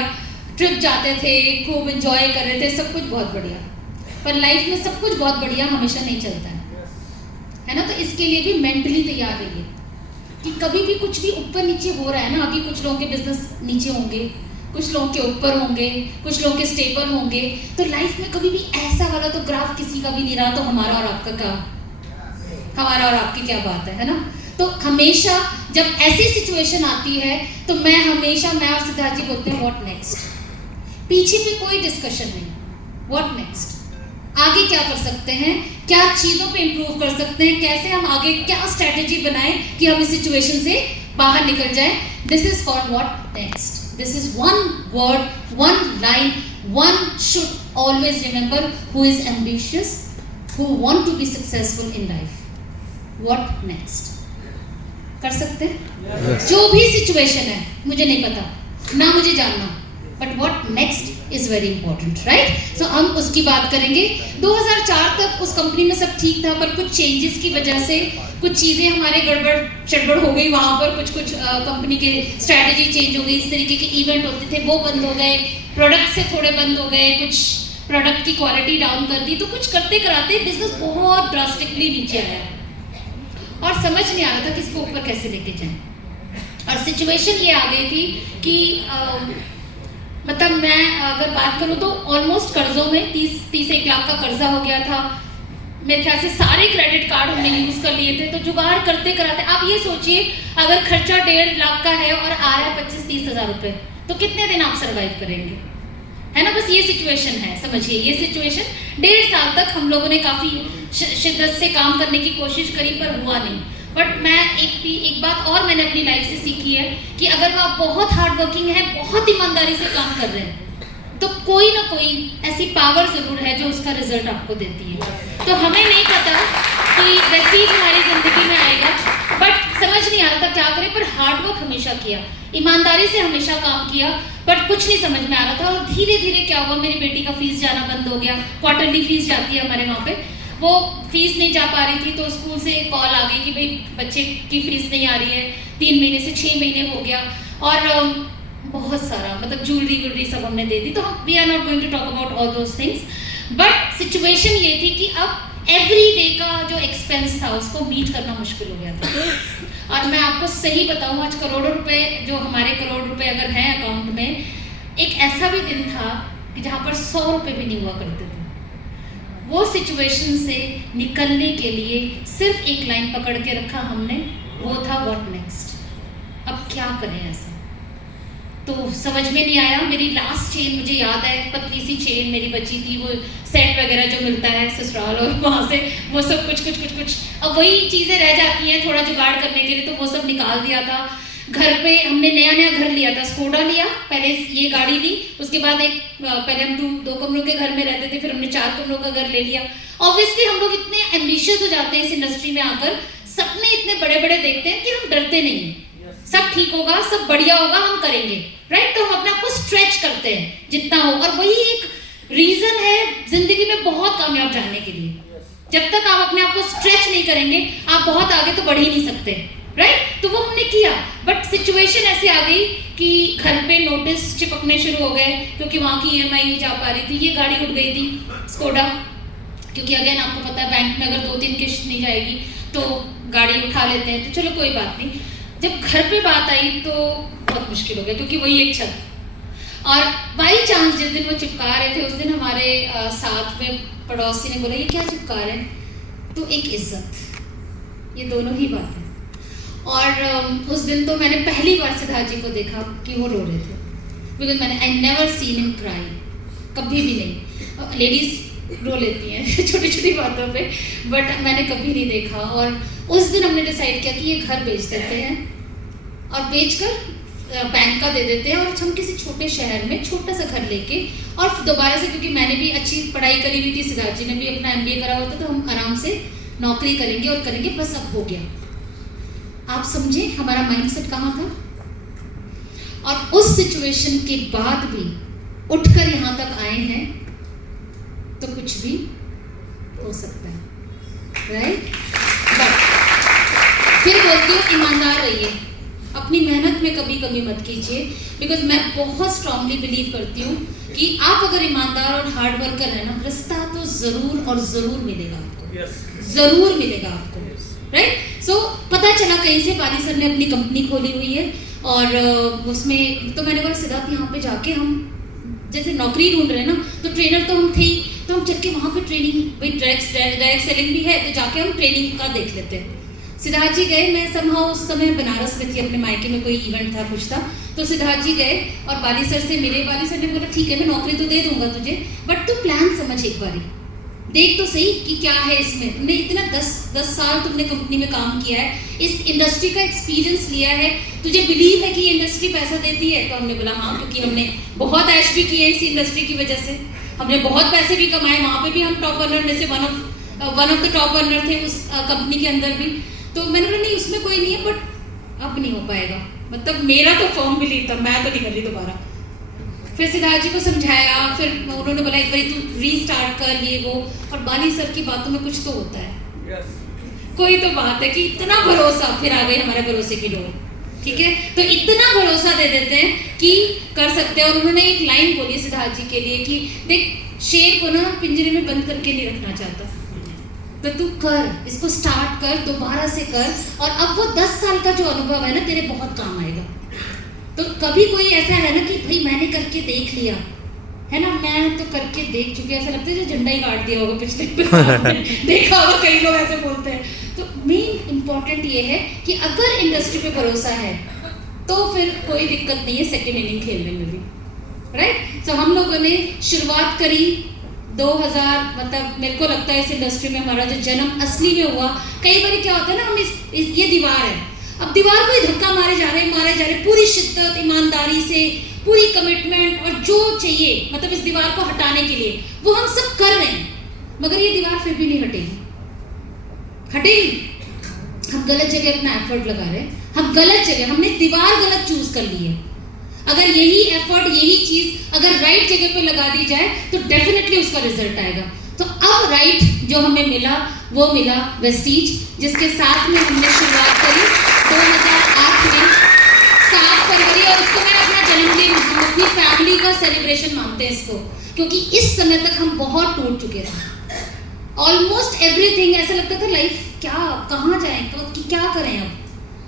ट्रिप जाते थे, खूब एंजॉय कर रहे थे, सब कुछ बहुत बढ़िया। पर लाइफ में सब कुछ बहुत बढ़िया हमेशा नहीं चलता है ना। तो इसके लिए भी मेंटली तैयार रहिए कि कभी भी कुछ भी ऊपर नीचे हो रहा है ना। अभी कुछ लोगों के बिजनेस नीचे होंगे, कुछ लोगों के ऊपर होंगे, कुछ लोगों के स्टेबल होंगे, तो लाइफ में कभी भी ऐसा वाला तो ग्राफ किसी का भी नहीं रहा। तो हमारा और आपका क्या, हमारा और आपकी क्या बात है ना। तो हमेशा जब ऐसी सिचुएशन आती है तो मैं और सिद्धार्थ जी बोलते हैं व्हाट नेक्स्ट। पीछे पे कोई डिस्कशन नहीं, व्हाट नेक्स्ट, आगे क्या कर सकते हैं, क्या चीज़ों पे इम्प्रूव कर सकते हैं, कैसे हम आगे क्या स्ट्रेटेजी बनाएं कि हम इस सिचुएशन से बाहर निकल जाएं। This is called what next. This is one word, one line, one should always remember who is ambitious, who want to be successful in life. What next कर सकते हैं। yes. जो भी सिचुएशन है, मुझे नहीं पता ना, मुझे जानना, but what next is very important, right. So हम उसकी बात करेंगे। 2004 तक उस कंपनी में सब ठीक था, पर कुछ चेंजेस की वजह से कुछ चीज़ें हमारे गड़बड़ चड़बड़ हो गई वहाँ पर। कुछ कंपनी के स्ट्रैटेजी चेंज हो गई, इस तरीके के इवेंट होते थे वो बंद हो गए, प्रोडक्ट से थोड़े बंद हो गए, कुछ प्रोडक्ट की क्वालिटी डाउन कर दी। तो कुछ करते कराते बिजनेस बहुत ड्रास्टिकली नीचे आया और समझ नहीं आ रहा था कि इसको ऊपर कैसे लेके जाएं। और सिचुएशन ये आ गई थी कि मतलब मैं अगर बात करूँ तो ऑलमोस्ट कर्जों में 30-31 लाख का कर्जा हो गया था। मेरे ख्याल से सारे क्रेडिट कार्ड हमने यूज़ कर लिए थे। तो जुगाड़ करते कराते आप ये सोचिए, अगर खर्चा 1.5 लाख का है और आ रहा है 25-30 हज़ार रुपये, तो कितने दिन आप सर्वाइव करेंगे, है ना। बस ये सिचुएशन है, समझिए ये सिचुएशन। 1.5 साल तक हम लोगों ने काफ़ी शिद्दत से काम करने की कोशिश करी, पर हुआ नहीं। बट मैं एक बात और मैंने अपनी लाइफ से सीखी है कि अगर आप बहुत हार्ड वर्किंग है, बहुत ईमानदारी से काम कर रहे हैं, तो कोई ना कोई ऐसी पावर ज़रूर है जो उसका रिजल्ट आपको देती है। तो हमें नहीं पता कि वैसे हमारी ज़िंदगी में आएगा, बट समझ नहीं आ रहा था क्या करें। पर हार्ड वर्क हमेशा किया, ईमानदारी से हमेशा काम किया, बट कुछ नहीं समझ में आ रहा था। और धीरे धीरे क्या हुआ, मेरी बेटी का फीस जाना बंद हो गया। क्वार्टरली फीस जाती है हमारे वहाँ पे, वो फीस नहीं जा पा रही थी। तो स्कूल से कॉल आ गई कि भाई बच्चे की फीस नहीं आ रही है। 3 महीने से 6 महीने हो गया, और बहुत सारा मतलब ज्वेलरी सब हमने दे दी। तो हम we are not going to talk about all those things, but situation ये थी कि अब एवरी डे का जो एक्सपेंस था उसको मीट करना मुश्किल हो गया था। और मैं आपको सही बताऊँ, आज करोड़ों रुपए, जो हमारे करोड़ रुपए अगर हैं अकाउंट में, एक ऐसा भी दिन था कि जहाँ पर 100 रुपये भी नहीं हुआ करते थे। वो सिचुएशन से निकलने के लिए सिर्फ एक लाइन पकड़ के रखा हमने, वो था व्हाट नेक्स्ट। अब क्या करें ऐसा, तो समझ में नहीं आया। मेरी लास्ट चेन मुझे याद है, पतली सी चेन मेरी बची थी, वो सेट वगैरह जो मिलता है ससुराल और वहाँ से, वो सब कुछ अब वही चीज़ें रह जाती हैं थोड़ा जुगाड़ करने के लिए। तो वो सब निकाल दिया था। घर पे हमने नया घर लिया था, स्कोडा लिया, पहले ये गाड़ी ली, उसके बाद पहले हम 2 कमरों के घर में रहते थे, फिर हमने 4 कमरों का घर ले लिया। ऑब्वियसली हम लोग इतने एम्बिशियस हो जाते हैं इस इंडस्ट्री में आकर, सपने इतने बड़े बड़े देखते हैं कि हम डरते नहीं हैं। सब ठीक होगा, सब बढ़िया होगा, हम करेंगे, राइट। तो हम अपने आप को स्ट्रेच करते हैं जितना हो, और वही एक रीजन है जिंदगी में बहुत कामयाब जाने के लिए। जब तक आप अपने आप को स्ट्रेच नहीं करेंगे, आप बहुत आगे तो बढ़ ही नहीं सकते, राइट। तो वो हमने किया, बट सिचुएशन ऐसे आ गई कि घर पे नोटिस चिपकने शुरू हो गए, क्योंकि वहाँ की EMI नहीं जा पा रही थी। ये गाड़ी उठ गई थी स्कोडा, क्योंकि अगेन आपको पता है बैंक में अगर 2-3 किश्त नहीं जाएगी तो गाड़ी उठा लेते हैं। तो चलो कोई बात नहीं। जब घर पे बात आई तो बहुत मुश्किल हो गया, क्योंकि वही एक छत। और बाई चांस जिस दिन वो चिपका रहे थे, उस दिन हमारे साथ में पड़ोसी ने बोला ये क्या चिपका रहे हैं, तो एक इज्जत, ये दोनों ही बातें। और उस दिन तो मैंने पहली बार सिद्धार्थ जी को देखा कि वो रो रहे थे, बिकॉज मैंने I never seen him cry, कभी भी नहीं। लेडीज रो लेती हैं छोटी छोटी बातों पे, बट मैंने कभी नहीं देखा। और उस दिन हमने डिसाइड किया कि ये घर बेच देते हैं और बेचकर बैंक का दे देते हैं, और हम किसी छोटे शहर में छोटा सा घर लेके, और दोबारा से, क्योंकि मैंने भी अच्छी पढ़ाई करी हुई थी, सिद्धार्थ जी ने भी अपना MBA करा हुआ था, तो हम आराम से नौकरी करेंगे और करेंगे, बस अब हो गया। आप समझे हमारा माइंडसेट कहाँ था? और उस सिचुएशन के बाद भी उठकर यहाँ तक आए हैं, तो कुछ भी हो सकता है, राइट? बट फिर बोलती हूँ ईमानदार रहिए, अपनी मेहनत में कभी कमी मत कीजिए, बिकॉज मैं बहुत स्ट्रांगली बिलीव करती हूँ कि आप अगर ईमानदार और हार्ड वर्कर है ना, रास्ता तो जरूर और जरूर मिलेगा आपको, जरूर मिलेगा आपको, राइट? सो पता चला कहीं से पाली सर ने अपनी कंपनी खोली हुई है, और उसमें तो मैंने बोला सिद्धार्थ यहाँ पे जाके हम जैसे नौकरी ढूंढ रहे हैं ना, तो ट्रेनर तो हम थे ही, तो हम चल के वहाँ पे ट्रेनिंग, भाई डायरेक्ट सेलिंग भी है, तो जाके हम ट्रेनिंग का देख लेते हैं। सिद्धार्थ जी गए, मैं समहाउ उस समय बनारस में थी, अपने मायके में कोई इवेंट था, कुछ था, तो सिद्धार्थ जी गए और बाली सर से मिले। बाली सर ने बोला ठीक है मैं नौकरी तो दे दूंगा तुझे, बट तू प्लान समझ एक बारी, देख तो सही कि क्या है इसमें। तुमने इतना 10 साल तुमने कंपनी में काम किया है, इस इंडस्ट्री का एक्सपीरियंस लिया है, तुझे बिलीव है कि ये इंडस्ट्री पैसा देती है? तो हमने बोला हाँ, क्योंकि हमने बहुत ऐश भी किए इस इंडस्ट्री की वजह से, हमने बहुत पैसे भी कमाए, वहाँ पे भी हम टॉप अर्नर में से one of the top earner थे उस कंपनी के अंदर भी। तो मैंने बोला नहीं उसमें कोई नहीं है, बट अब नहीं हो पाएगा, मतलब मेरा तो फॉर्म बिलीव था, मैं तो नहीं कर रही दोबारा। फिर सिद्धार्थ जी को समझाया, फिर उन्होंने बोला एक बार तू रीस्टार्ट कर, ये वो, और बाली सर की बातों में कुछ तो होता है, कोई तो बात है कि इतना भरोसा, फिर आ गई हमारे भरोसे की डोर, ठीक है? तो इतना भरोसा दे देते हैं कि कर सकते हैं। और उन्होंने एक लाइन बोली सिद्धार्थ जी के लिए कि देख शेर को ना पिंजरे में बंद करके नहीं रखना चाहता, तो तू कर, इसको स्टार्ट कर, दोबारा से कर, और अब वो 10 साल का जो अनुभव है ना तेरे बहुत काम आएगा। तो कभी कोई ऐसा है ना कि भाई मैंने करके देख लिया है ना, मैं तो करके देख चुकी, ऐसा लगता है जो झंडा ही काट दिया होगा पिछले देखा होगा, कई लोग ऐसे बोलते हैं। तो मेन इम्पॉर्टेंट ये है कि अगर इंडस्ट्री पे भरोसा है तो फिर कोई दिक्कत नहीं है सेकेंड इनिंग खेलने में भी, राइट? तो हम लोगों ने शुरुआत करी 2000, मतलब मेरे को लगता है इस इंडस्ट्री में हमारा जो जन्म असली में हुआ। कई बार क्या होता है ना, हम ये दीवार है, अब दीवार को ही धक्का मारे जा रहे पूरी शिद्दत, ईमानदारी से, पूरी कमिटमेंट, और जो चाहिए मतलब इस दीवार को हटाने के लिए वो हम सब कर रहे हैं, मगर ये दीवार फिर भी नहीं हटेगी। हम गलत जगह अपना एफर्ट लगा रहे हैं, हम गलत जगह, हमने दीवार गलत चूज कर ली है। अगर यही एफर्ट, यही चीज अगर राइट जगह पे लगा दी जाए तो डेफिनेटली उसका रिजल्ट आएगा। तो अब राइट जो हमें मिला वो मिला वेस्टीज, जिसके साथ में हमने शुरुआत करी 2008 में 7 फरवरी, और उसको मैं अपना जन्मदिन, हम अपनी फैमिली का सेलिब्रेशन मानते हैं इसको, क्योंकि इस समय तक हम बहुत टूट चुके थे, ऑलमोस्ट एवरीथिंग, ऐसा लगता था लाइफ क्या, कहाँ जाएं, क्या करें अब,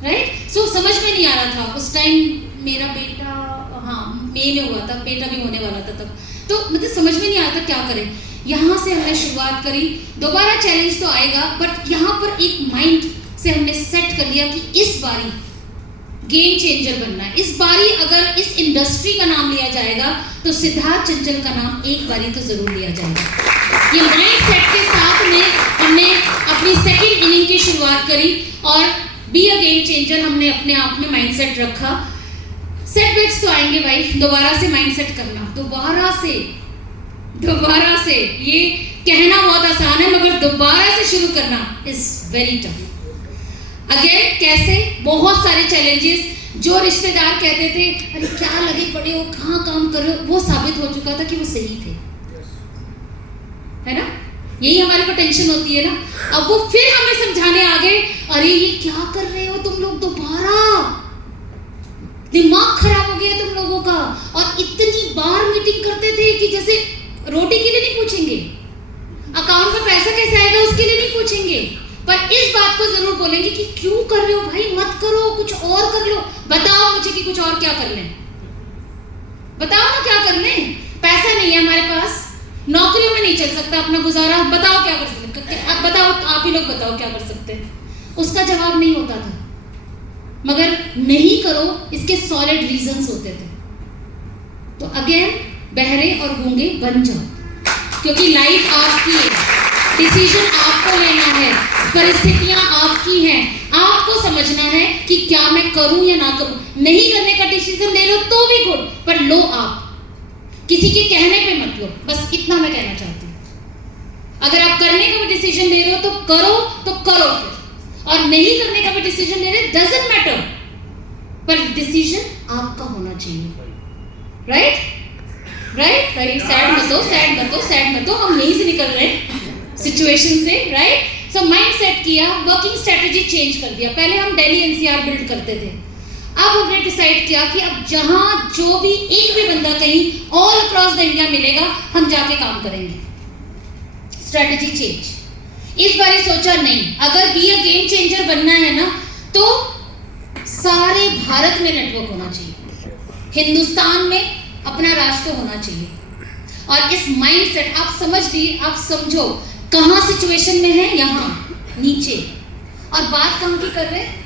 राइट? सो समझ में नहीं आ रहा था उस टाइम। मेरा बेटा मई में हुआ था, बेटा भी होने वाला था तब, तो मतलब समझ में नहीं आता क्या करें। यहाँ से हमने शुरुआत करी, दोबारा चैलेंज तो आएगा, बट यहाँ पर एक माइंड से हमने सेट कर लिया कि इस बारी गेम चेंजर बनना है। इस बारी अगर इस इंडस्ट्री का नाम लिया जाएगा तो सिद्धार्थ चंचल का नाम एक बारी तो जरूर लिया जाएगा। ये माइंड सेट के साथ में हमने अपनी सेकंड इनिंग की शुरुआत करी, और बी अ गेम चेंजर हमने अपने आप में माइंड सेट रखा। सेटबैक्स तो आएंगे भाई, दोबारा से माइंडसेट करना, दोबारा से, ये कहना बहुत आसान है मगर दोबारा से शुरू करना इज वेरी टफ। अगेन कैसे, बहुत सारे चैलेंजेस, जो रिश्तेदार कहते थे अरे क्या लगे पड़े हो, कहाँ काम कर रहे हो, वो साबित हो चुका था कि वो सही थे, है ना? यही हमारे को टेंशन होती है ना। अब वो फिर हमें समझाने आ गए, अरे ये क्या कर रहे हो तुम लोग, दोबारा दिमाग खराब हो गया तुम लोगों का। और इतनी बार मीटिंग करते थे कि जैसे रोटी के लिए नहीं पूछेंगे, अकाउंट में पैसा कैसे आएगा उसके लिए नहीं पूछेंगे, पर इस बात को जरूर बोलेंगे कि क्यों कर रहे हो भाई, मत करो, कुछ और कर लो, बताओ मुझे कि कुछ और क्या कर लें, बताओ ना क्या कर लें, पैसा नहीं है हमारे पास, नौकरियों में नहीं चल सकता अपना गुजारा, बताओ क्या कर सकते, अब बताओ, आप ही लोग बताओ क्या कर सकते हैं। उसका जवाब नहीं होता था, मगर नहीं करो इसके सॉलिड रीजंस होते थे। तो अगेन बहरे और गूंगे बन जाओ, क्योंकि लाइफ आपकी है, डिसीजन आपको लेना है, परिस्थितियां आपकी हैं, आपको समझना है कि क्या मैं करूं या ना करूं। नहीं करने का डिसीजन ले लो तो भी गुड, पर लो आप, किसी के कहने पे मत लो। बस इतना मैं कहना चाहती हूँ। अगर आप करने का भी डिसीजन ले रहे हो तो करो फिर, और नहीं करने का भी डिसीजन ले रहे, डजंट मैटर, पर डिसीजन आपका होना चाहिए। Right right right. सैड मत दो, हम यहीं से निकल रहे हैं सिचुएशन से। राइट। सो माइंड सेट किया, वर्किंग स्ट्रेटेजी चेंज कर दिया। पहले हम दिल्ली एनसीआर बिल्ड करते थे, अब हमने डिसाइड किया कि अब जहां जो भी एक भी बंदा कहीं ऑल अक्रॉस द इंडिया मिलेगा, हम जाके काम करेंगे। Strategy change. इस बार सोचा नहीं, अगर बी अ गेम चेंजर बनना है ना, तो सारे भारत में नेटवर्क होना चाहिए, हिंदुस्तान में अपना राष्ट्र होना चाहिए। और इस माइंडसेट आप समझ लिए, आप समझो कहां सिचुएशन में है, यहां नीचे, और बात कहां की कर रहे हैं।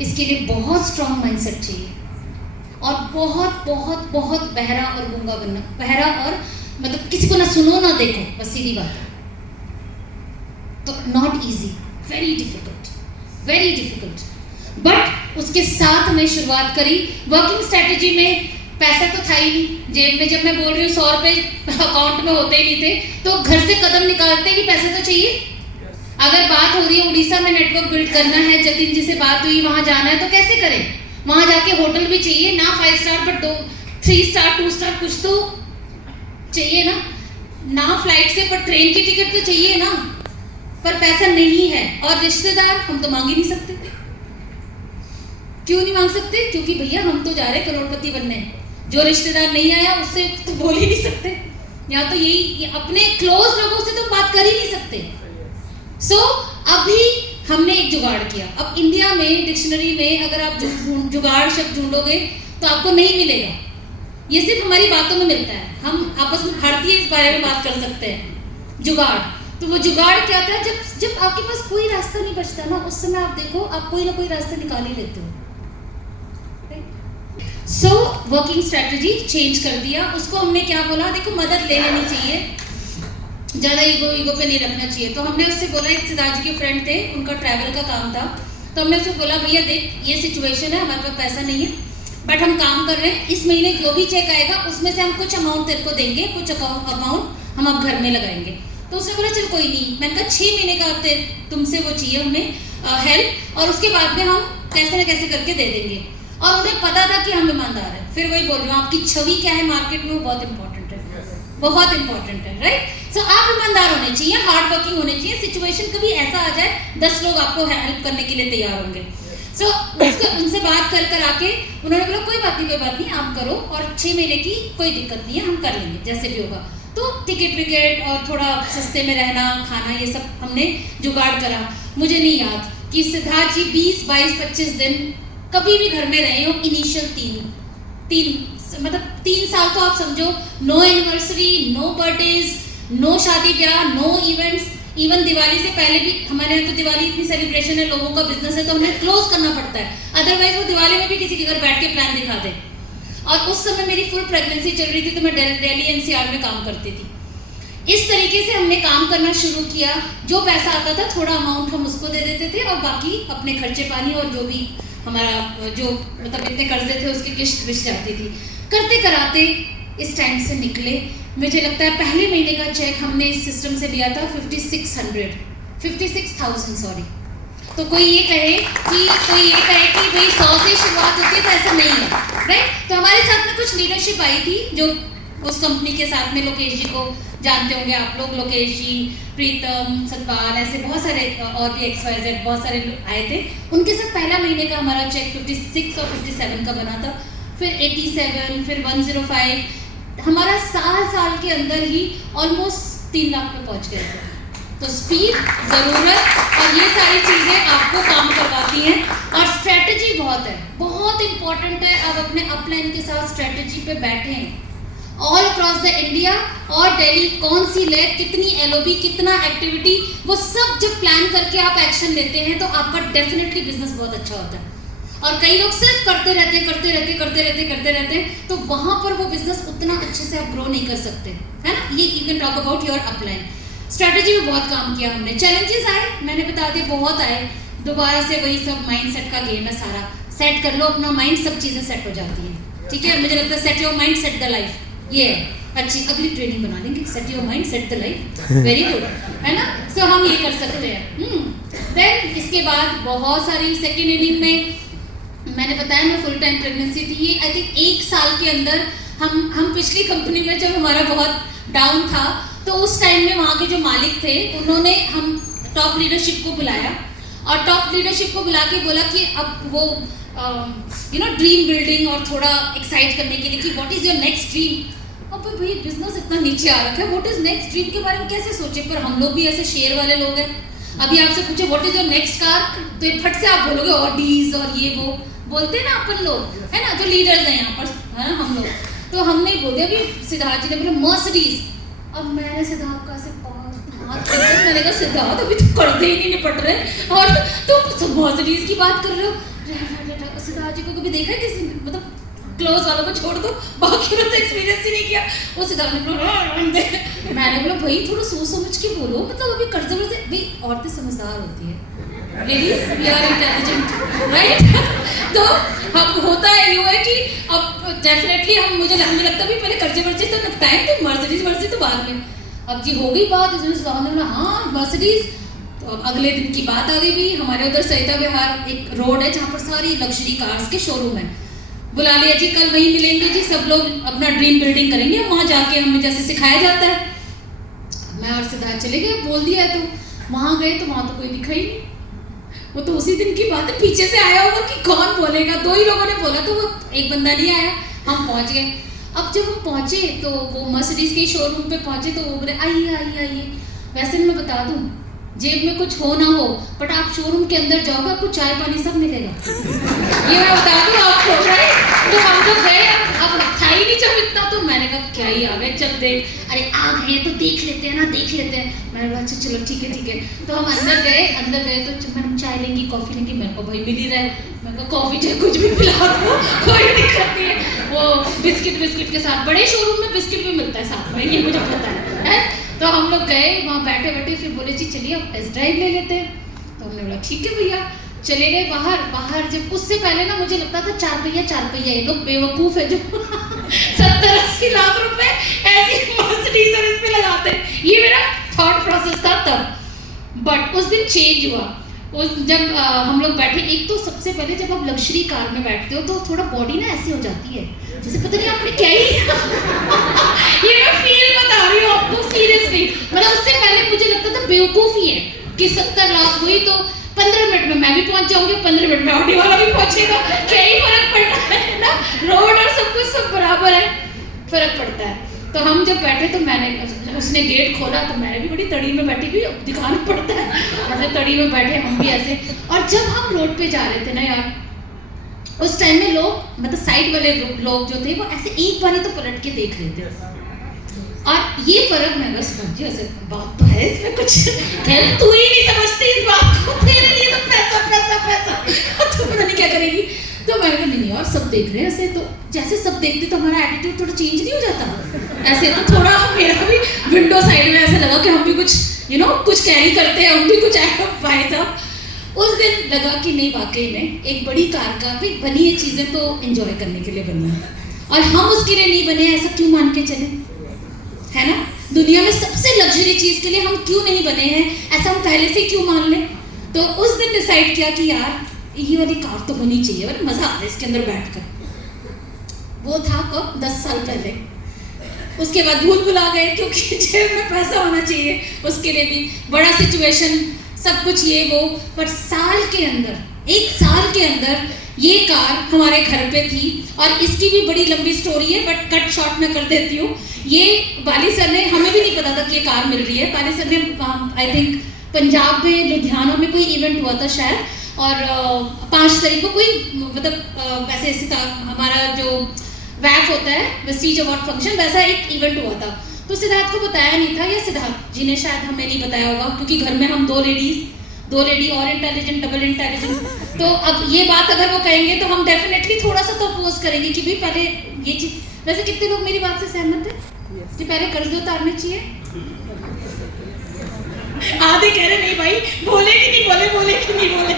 इसके लिए बहुत स्ट्रांग माइंडसेट चाहिए, और बहुत बहुत बहुत बहरा और गूंगा बनना। बहरा और मतलब किसी को ना सुनो ना देखो, बस सीधी बात है। तो not easy, very difficult. But उसके साथ में शुरुआत करी। वर्किंग स्ट्रेटेजी में पैसा तो था ही नहीं जेब में। जब मैं बोल रही हूँ 100 रुपए अकाउंट में होते ही नहीं थे, तो घर से कदम निकालते ही पैसे तो चाहिए। अगर बात हो रही है उड़ीसा में नेटवर्क बिल्ड करना है, जतिन जी से बात हुई, वहां जाना है, तो कैसे करें? वहां जाके होटल भी चाहिए ना, 5 स्टार बट 3 स्टार 2 स्टार कुछ तो चाहिए ना फ्लाइट से, पर ट्रेन की टिकट तो चाहिए ना। पर पैसा नहीं है, और रिश्तेदार हम तो मांग ही नहीं सकते। क्यों नहीं मांग सकते? क्योंकि भैया हम तो जा रहे करोड़पति बनने, जो रिश्तेदार नहीं आया उससे तो बोल ही नहीं सकते। या तो यही अपने क्लोज लोगों से तो बात कर ही नहीं सकते। सो अभी हमने एक जुगाड़ किया। अब इंडिया में डिक्शनरी में अगर आप जुगाड़ शब्द ढूंढोगे तो आपको नहीं मिलेगा, ये सिर्फ हमारी बातों में मिलता है। हम आपस में भारतीय इस बारे में बात कर सकते हैं, जुगाड़। तो वो जुगाड़ क्या था? जब आपके पास कोई रास्ता नहीं बचता ना, उस समय आप देखो, आप कोई ना कोई रास्ता निकाल ही लेते हो। सो वर्किंग स्ट्रेटजी चेंज कर दिया। उसको हमने क्या बोला, देखो मदद ले लेनी चाहिए, ज़्यादा ईगो पे नहीं रखना चाहिए। तो हमने उससे बोला, एक सिद्धार्थ जी के फ्रेंड थे, उनका ट्रैवल का काम था, तो हमने उससे बोला भैया देख ये सिचुएशन है, हमारे पास पैसा नहीं है, बट हम काम कर रहे हैं, इस महीने जो भी चेक आएगा उसमें से हम कुछ अमाउंट तेरे को देंगे, कुछ अमाउंट हम अब घर में लगाएंगे। तो उसने बोला चल कोई नहीं। मैंने कहा 6 महीने का तुमसे वो चाहिए हमें हेल्प, और उसके बाद में हम कैसे ना कैसे करके दे देंगे। और उन्हें पता था कि हम ईमानदार हैं। फिर वही बोल रही हूँ, आपकी छवि क्या है मार्केट में, वो बहुत इंपॉर्टेंट है, राइट। सो आप ईमानदार होने चाहिए, हार्ड वर्किंग होने चाहिए। सिचुएशन कभी ऐसा आ जाए 10 लोग आपको हेल्प करने के लिए तैयार होंगे। सो उनसे बात कर आके उन्होंने बोला कोई बात नहीं आप करो, और 6 महीने की कोई दिक्कत नहीं है, हम कर लेंगे जैसे भी होगा। तो टिकट विकेट और थोड़ा सस्ते में रहना खाना ये सब हमने जुगाड़ करा। मुझे नहीं याद कि सिद्धार्थ जी 20, 22, 25 दिन कभी भी घर में रहे हो। इनिशियल 3 साल तो आप समझो, no anniversary, no birthdays, no शादी ब्याह, नो इवेंट्स। इवन दिवाली से पहले भी हमारे यहाँ तो दिवाली इतनी सेलिब्रेशन है, लोगों का बिजनेस है, तो हमें क्लोज करना पड़ता है, अदरवाइज वो दिवाली में भी किसी के घर बैठ के प्लान दिखा दे। और उस समय मेरी फुल प्रेगनेंसी चल रही थी, तो मैं दिल्ली एनसीआर में काम करती थी। इस तरीके से हमने काम करना शुरू किया। जो पैसा आता था थोड़ा अमाउंट हम उसको दे देते थे, और बाकी अपने खर्चे पानी और जो भी हमारा जो मतलब इतने कर्जे थे उसकी किश्त बिछ जाती थी। करते कराते इस टाइम से निकले। मुझे लगता है पहले महीने का चेक हमने इस सिस्टम से लिया था 56,000 सॉरी। तो कोई ये कहे कि भाई 100 से शुरुआत होती है, तो ऐसा नहीं है, राइट। तो हमारे साथ में कुछ लीडरशिप आई थी, जो उस कंपनी के साथ में लोकेश जी को जानते होंगे आप लोग, लोकेश जी, प्रीतम, सतपाल, ऐसे बहुत सारे और भी XYZ बहुत सारे लोग आए थे। उनके साथ पहला महीने का हमारा चेक 56 और 57 का बना था, फिर 87, फिर 105। हमारा साल के अंदर ही ऑलमोस्ट 3 लाख पे पहुंच गए थे। तो स्पीड, ज़रूरत और ये सारी चीज़ें आपको काम करवाती हैं। और स्ट्रेटजी बहुत इंपॉर्टेंट है। अब अपने अपलाइन के साथ स्ट्रेटजी पे बैठे हैं, ऑल अक्रॉस द इंडिया और दिल्ली, कौन सी लैब, कितनी LOB, कितना एक्टिविटी, वो सब जब प्लान करके आप एक्शन लेते हैं तो आपका डेफिनेटली बिजनेस बहुत अच्छा होता है। और कई लोग सिर्फ करते रहते, तो वहाँ पर वो बिजनेस उतना अच्छे से आप ग्रो नहीं कर सकते, है ना। ये you can talk about your upline. Strategy में बहुत काम किया हमने, चैलेंजेस आए, मैंने बता दिया बहुत आए, दोबारा से वही सब माइंडसेट का गेम है सारा। सेट कर लो अपना माइंड, सब चीज़ें सेट हो जाती हैं, ठीक है। मुझे लगता है set your mind set the life, ये है अच्छी अगली ट्रेनिंग बना लेंगे, set your mind set the life, very good, है ना। सो हम ये कर सकते हैं। देन इसके बाद बहुत सारी सेकेंड इनिंग में मैंने बताया मैं फुल टाइम प्रेगनेंसी थी, ये आई थिंक 1 साल के अंदर हम पिछली कंपनी में जब हमारा बहुत डाउन था, तो उस टाइम में वहाँ के जो मालिक थे उन्होंने हम टॉप लीडरशिप को बुलाया, और टॉप लीडरशिप को बुला के बोला कि अब वो ड्रीम बिल्डिंग और थोड़ा एक्साइट करने के लिए कि what is your next dream. अब भाई बिजनेस इतना नीचे आ रखा है, व्हाट इज नेक्स्ट ड्रीम के बारे में कैसे सोचे, पर हम लोग भी ऐसे शेर वाले लोग हैं। अभी आपसे पूछे what is your next car, तो फट से आप बोलोगे ऑडीज और ये वो बोलते हैं ना अपन लोग, है ना, जो लीडर्स हैं यहाँ पर, है ना हम लोग। तो हमने बोल दिया, अभी सिद्धार्थ जी ने बोला मर्सिडीज। अब मैंने सिद्धार्थ का से मैंने कहा सिद्धार्थ अभी तो कर्जे ही नहीं निपट रहे और तुम मर्सिडीज की बात कर रहे हो। सिद्धार्थ जी को कभी देखा है किसी, मतलब क्लोज वालों को छोड़ दो, बाकी तो एक्सपीरियंस ही नहीं किया। वो सिद्धार्थ ने बोला, मैंने बोला भाई थोड़ा सोच समझ के बोलो, मतलब अभी कर्जे वर्जे, भाई औरतें समझदार होती है, ladies we are intelligent, right. तो हम होता है यूँ है कि अब डेफिनेटली मुझे लगता है पहले कर्जे वर्जे तो निपटाएं, तो मर्सिडीज तो बाद में। अब जी हो गई बात, इसमें ने बोला हाँ मर्सिडीज। तो अब अगले दिन की बात आ गई भी, हमारे उधर सरिता विहार एक रोड है जहाँ पर सारी लग्जरी कार्स के शोरूम है। बुला लिया जी, कल वहीं मिलेंगे जी, सब लोग अपना ड्रीम बिल्डिंग करेंगे, वहाँ जाके हमें जैसे सिखाया जाता है। मैं और सिद्धार्थ चले गए, बोल दिया है तो वहाँ गए तो वहाँ तो कोई दिखा ही नहीं। वो तो उसी दिन की बात है, पीछे से आया होगा कि कौन बोलेगा, 2 ही लोगों ने बोला, तो वो एक बंदा नहीं आया, हम पहुँच गए। अब जब हम पहुँचे तो वो मर्सिडीज के शोरूम पे पहुँचे, तो वो बोले आइए। वैसे मैं बता दूँ, जेब में कुछ हो ना हो, बट आप शोरूम के अंदर जाओगे आपको चाय पानी सब मिलेगा, ये मैं बता दूँ आपको, राइट। तो हम तो गए, अब था ही नहीं जब इतना, तो मैंने कहा क्या ही आ गए, चल देख, अरे आ गए तो देख लेते हैं ना, देख लेते हैं। मैंने कहा अच्छा चलो ठीक है। तो हम अंदर गए तो मैडम चाय लेंगी, कॉफ़ी लेंगी, मैंने कहा भाई मिल ही रहा है, मैं कहा कॉफ़ी चाहे कुछ भी पिला दो, कोई दिक्कत नहीं है। वो बिस्किट के साथ, बड़े शोरूम में बिस्किट भी मिलता है साथ में, ये मुझे पता है। तो हम लोग गए वहाँ बैठे, फिर बोले जी चलिए अब टेस्ट ड्राइव ले लेते हैं। तो हमने बोला ठीक है भैया, चले गए बाहर। जब उससे पहले ना मुझे लगता था 4 पहिया, ये लोग बेवकूफ़ है जो 70-80 लाख रुपए ऐसी मर्सिडीज और इस पे लगाते हैं, ये मेरा थॉट प्रोसेस था तब। बट उस दिन चेंज हुआ, जब हम लोग बैठे, एक तो सबसे पहले जब आप लग्जरी कार में बैठते हो तो थोड़ा बॉडी ना ऐसी हो जाती है जैसे पता नहीं आपने क्या ही ये मैं फील बता रही हूँ आपको सीरियसली। मतलब उससे पहले मुझे लगता था बेवकूफ़ी है कि 70 लाख हुई तो 15 मिनट में मैं भी पहुंच जाऊंगी, 15 मिनट में ऑडी वाला भी पहुंचेगा, क्या ही फर्क पड़ता है ना, रोड और सब कुछ सब बराबर है, फर्क पड़ता है। तो हम जब बैठे तो उसने गेट खोला तो मैंने भी बड़ी तड़ी में बैठी, भी दिखाना पड़ता है, ऐसे तड़ी में बैठे हम भी ऐसे। और जब हम रोड पे जा रहे थे ना यार, उस टाइम में लोग, मतलब साइड वाले लोग जो थे वो ऐसे एक बार तो पलट के देख रहे थे, और ये फर्क मैं बस समझी, ऐसे बात तो है इसमें कुछ, तू ही नहीं समझती इस बात को, तेरे लिए तो पैसा तू पता नहीं क्या करेगी। तो मैंने कहा नहीं और सब देख रहे हैं ऐसे, तो जैसे सब देखते तो हमारा एटीट्यूड थोड़ा चेंज नहीं हो जाता ऐसे। तो थोड़ा मेरा भी विंडो साइड में ऐसा लगा कि हम भी कुछ कुछ कैरी करते हैं, हम भी कुछ भाई साहब। उस दिन लगा कि नहीं वाकई में एक बड़ी कार का भाई बनी है चीज़ें तो एंजॉय करने के लिए बनी है, और हम उसके लिए नहीं बने, ऐसा क्यों मान के चले, है ना। दुनिया में सबसे लग्जरी चीज़ के लिए हम क्यों नहीं बने हैं, ऐसा हम पहले से क्यों मान लें। तो उस दिन डिसाइड किया कि यार ये वाली कार तो होनी चाहिए, और मज़ा आता है इसके अंदर बैठकर। वो था कब, 10 साल पहले। उसके बाद भूल गए क्योंकि जेब में पैसा होना चाहिए, उसके लिए भी बड़ा सिचुएशन सब कुछ ये वो। पर साल के अंदर, 1 साल के अंदर ये कार हमारे घर पे थी, और इसकी भी बड़ी लंबी स्टोरी है बट कट शॉर्ट में कर देती हूँ। ये बाली सर ने, हमें भी नहीं पता था कि ये कार मिल रही है, बाली सर ने आई थिंक पंजाब में लुधियाना में कोई इवेंट हुआ था शायद, और 5 तारीख को कोई मतलब वैसे ऐसे था, हमारा जो वैफ होता है वेस्टीज अवार्ड फंक्शन, वैसा एक इवेंट हुआ था। तो सिद्धार्थ को बताया नहीं था, या सिद्धार्थ जी ने शायद हमें नहीं बताया होगा, क्योंकि घर में हम 2 लेडीज़ 2 लेडी और इंटेलिजेंट, डबल इंटेलिजेंट। तो अब ये बात अगर वो कहेंगे तो हम डेफिनेटली थोड़ा सा तो अपोज करेंगे कि भाई पहले ये चीज। वैसे कितने लोग मेरी बात से सहमत है कि पहले कर्ज उतारने चाहिए? आधे कह रहे नहीं भाई, बोले कि नहीं बोले, बोले कि नहीं बोले।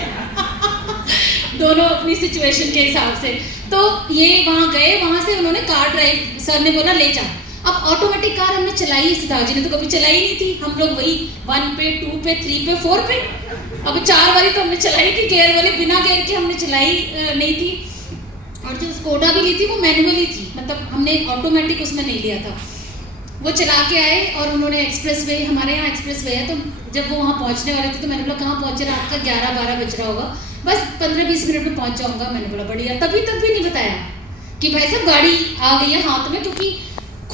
दोनों अपनी सिचुएशन के हिसाब से। तो ये वहाँ गए, वहाँ से उन्होंने कार ड्राइव, सर ने बोला ले जा। अब ऑटोमेटिक कार हमने चलाई, सिद्धार्थ जी ने तो कभी चलाई नहीं थी। हम लोग वही 1 पे, 2 पे, 3 पे, 4 पे, अब 4 वाली तो हमने चलाई थी, गियर वाली बिना गियर के हमने चलाई नहीं थी। और जो स्कोडा भी ली थी वो मैनुअली थी, मतलब हमने ऑटोमेटिक उसमें नहीं लिया था। वो चला के आए और उन्होंने एक्सप्रेस वे, हमारे यहाँ एक्सप्रेस वे है, तो जब वो वहाँ पहुँचने वाले थे तो मैंने बोला कहाँ पहुँचे, रात का 11-12 बज रहा होगा, बस 15-20 मिनट में पहुँच जाऊँगा। मैंने बोला बढ़िया। तभी तक भी नहीं बताया कि भाई साहब गाड़ी आ गई है हाथ में, क्योंकि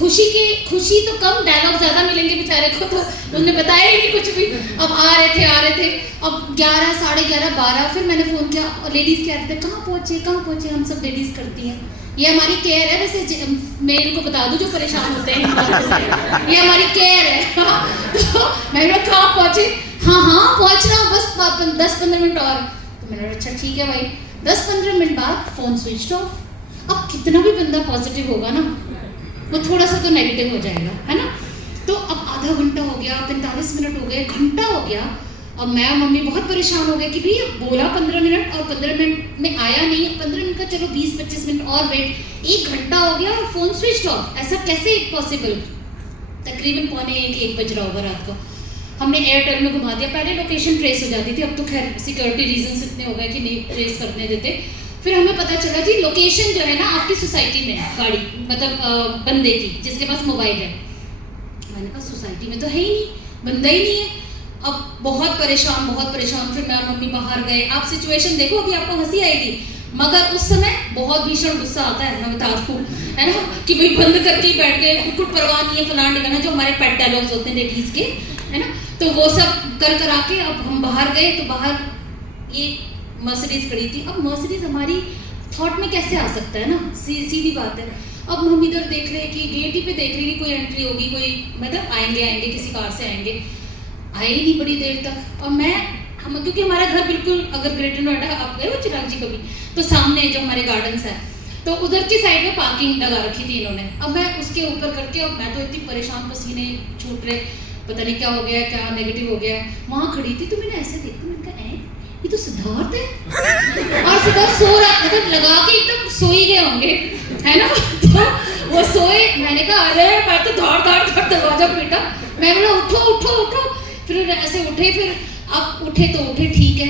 खुशी तो कम, डायलॉग ज़्यादा मिलेंगे बेचारे को, तो उन्होंने बताया ही नहीं कुछ भी। अब आ रहे थे। अब 11, 11:30, 12, फिर मैंने फ़ोन किया, लेडीज़ कह रहे थे कहाँ पहुँचे। हम सब लेडीज़ करती हैं, ये हमारी केयर है। वैसे मेल को बता दूं जो परेशान होते हैं, ये हमारी केयर है। तो मैंने कहा कहाँ पहुँचे? हाँ पहुँच रहा हूँ, बस 10-15 मिनट और। तो मैंने कहा अच्छा ठीक है भाई। 10-15 मिनट बाद फ़ोन स्विच ऑफ। अब कितना भी बंदा पॉजिटिव होगा ना, वो थोड़ा सा तो नेगेटिव हो जाएगा, है ना। तो अब आधा घंटा हो गया, 45 मिनट हो गए, घंटा हो गया। और मैं और मम्मी बहुत परेशान हो गए कि भाई बोला 15 मिनट और 15 मिनट में आया नहीं। 15 मिनट का चलो 20-25 मिनट और वेट, 1 घंटा हो गया और फ़ोन स्विच ऑफ। ऐसा कैसे पॉसिबल? तकरीबन 1:45 बज रहा होगा रात को। हमने एयरटेल में घुमा दिया। पहले लोकेशन ट्रेस हो जाती थी, अब तो खैर सिक्योरिटी रीजन इतने हो गए कि नहीं ट्रेस करने देते। फिर हमें पता चला जी लोकेशन जो है ना आपकी सोसाइटी में है, गाड़ी मतलब बंदे की जिसके पास मोबाइल है। मैंने कहा सोसाइटी में तो है ही नहीं, बंदा ही नहीं है। अब बहुत परेशान। फिर मैं और मम्मी बाहर गए। आप सिचुएशन देखो, अभी आपको हंसी आएगी, मगर उस समय बहुत भीषण गुस्सा आता है, मैं बता दूँ, है ना, कि भाई बंद करके ही बैठ गए, बिल्कुल परवाह नहीं है, फलान ठिकाना, जो हमारे पेट डायलॉग्स होते हैं लेडीज़ के, है ना। तो वो सब कर आके अब हम बाहर गए, तो बाहर ये मर्सिडीज खड़ी थी। अब मर्सिडीज हमारी थॉट में कैसे आ सकता है ना, सीधी बात है। अब हम इधर देख रहे हैं कि गेट ही पे देख रहे हैं कि कोई एंट्री होगी, कोई मतलब आएंगे किसी कार से आएंगे, आए ही नहीं बड़ी देर तक। और हम क्योंकि हमारा घर बिल्कुल, अगर ग्रेटर नोएडा आप गए हो चिराग जी कभी, तो सामने जो हमारे गार्डन्स है, तो उधर की साइड में पार्किंग लगा रखी थी इन्होंने। अब मैं उसके ऊपर करके, और मैं तो इतनी परेशान, पसीने छूट रहे, पता नहीं क्या हो गया, क्या नेगेटिव हो गया, वहाँ खड़ी थी। तो मैंने ऐसे देखा, मैंने कहा ये तो सिद्धार्थ है। और सिद्धार्थ सो रहा, मतलब लगा के एकदम सो ही गए होंगे, है ना। तो वो सोए। मैंने कहा अरे मैं तो धाड़ दरवाजा पीटा। मैं बोला उठो। फिर ऐसे उठे, फिर अब उठे तो उठे ठीक है,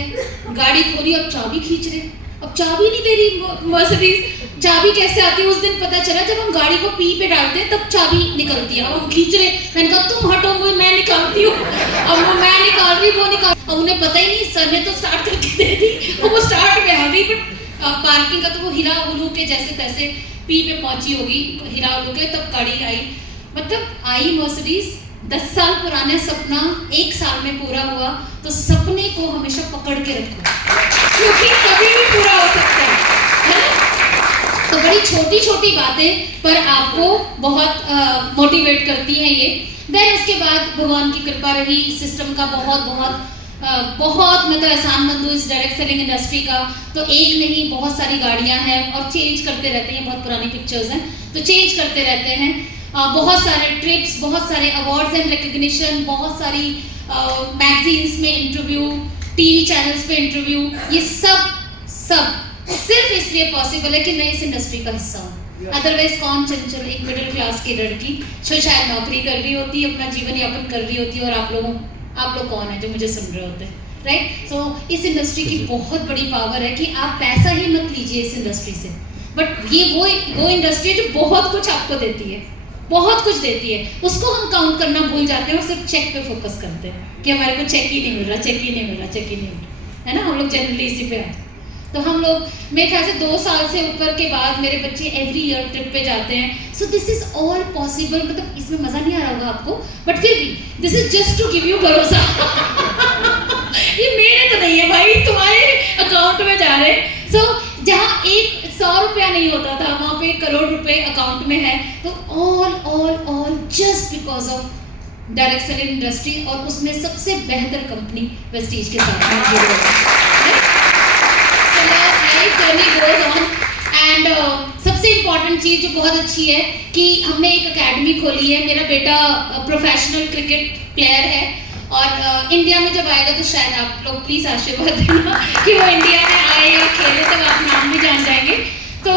गाड़ी खोली, अब चाबी खींच रहे। अब चाबी नहीं दे रही मर्सिडीज। चाबी कैसे आती है उस दिन पता चला, जब हम गाड़ी को पी पे डालते हैं तब चाबी निकलती है। अब खींच रहे, मैंने कहा तुम हटो, मैं निकालती हूँ। अब वो मैं निकाल रही, वो निकाल। अब उन्हें पता ही नहीं, सर ने तो स्टार्ट करके दे दी, वो स्टार्ट में आ गई। बट पार्किंग का तो वो हिला उलू के जैसे तैसे पी पे पहुंची होगी, हिला उलू के, तब गाड़ी आई। मतलब आई मर्सिडीज। 10 साल पुराना सपना 1 साल में पूरा हुआ। तो सपने को हमेशा पकड़ के रखो, क्योंकि कभी भी पूरा हो सकता है ना। तो बड़ी छोटी बातें पर आपको बहुत मोटिवेट करती हैं ये। देन उसके बाद भगवान की कृपा रही, सिस्टम का बहुत मतलब एहसान मंद हूँ इस डायरेक्ट सेलिंग इंडस्ट्री का। तो एक नहीं, बहुत सारी गाड़ियाँ हैं और चेंज करते रहते हैं। बहुत पुरानी पिक्चर्स हैं तो चेंज करते रहते हैं। बहुत सारे ट्रिप्स, बहुत सारे अवार्ड्स एंड रिकग्निशन, बहुत सारी मैगजीन्स में इंटरव्यू, टीवी चैनल्स पे इंटरव्यू, ये सब सिर्फ इसलिए पॉसिबल है कि मैं इस इंडस्ट्री का हिस्सा हूँ। अदरवाइज कौन चंचल एक मिडिल क्लास की लड़की जो शायद नौकरी कर रही होती, अपना जीवन यापन कर रही होती, और आप लोग कौन है जो मुझे सुन रहे होते हैं, राइट। सो इस इंडस्ट्री की बहुत बड़ी पावर है कि आप पैसा ही मत लीजिए इस इंडस्ट्री से, बट ये वो इंडस्ट्री जो बहुत कुछ आपको देती है, बहुत कुछ देती है। उसको हम काउंट करना भूल जाते हैं और सिर्फ चेक पे फोकस करते हैं कि हमारे को चेक ही नहीं मिल रहा, है ना। हम लोग जनरली इसी पे आते हैं। तो हम लोग, मेरे ख्याल से 2 साल से ऊपर के बाद मेरे बच्चे एवरी ईयर ट्रिप पे जाते हैं। So this is all possible. मतलब इसमें मजा नहीं आ रहा होगा आपको, बट फिर भी this is just to give you भरोसा। ये मेरे तो नहीं है भाई, तुम्हारे अकाउंट में जा रहे। सो जहाँ 100 रुपया नहीं होता था, वहाँ पे 1 करोड़ रुपए अकाउंट में है। तो all just because of direct selling industry, और उसमें सबसे बेहतर कंपनी वेस्टीज के साथ में जुड़ी है। So life journey goes on and सबसे इम्पॉर्टेंट चीज़ जो बहुत अच्छी है कि हमने एक एकेडमी खोली है। मेरा बेटा प्रोफेशनल क्रिकेट प्लेयर है और इंडिया में जब आएगा तो शायद आप लोग प्लीज़ आशीर्वाद देना कि वो इंडिया में आए और खेले, तब आप नाम भी जान जाएंगे। तो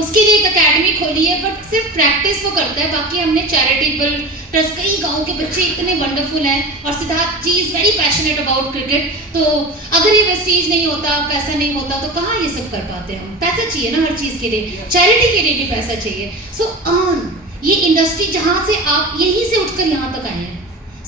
उसके लिए एक एकेडमी खोली है, बट सिर्फ प्रैक्टिस वो करता है, बाकी हमने चैरिटेबल ट्रस्ट, कई गांव के बच्चे इतने वंडरफुल हैं, और Siddharth ji is very passionate about cricket. तो अगर ये वेस्टीज नहीं होता, पैसा नहीं होता, तो कहाँ ये सब कर पाते हम? पैसा चाहिए ना हर चीज़ के लिए, चैरिटी के लिए भी पैसा चाहिए। सो अर्न, ये इंडस्ट्री जहाँ से आप यहीं से उठकर यहाँ तक आए हैं,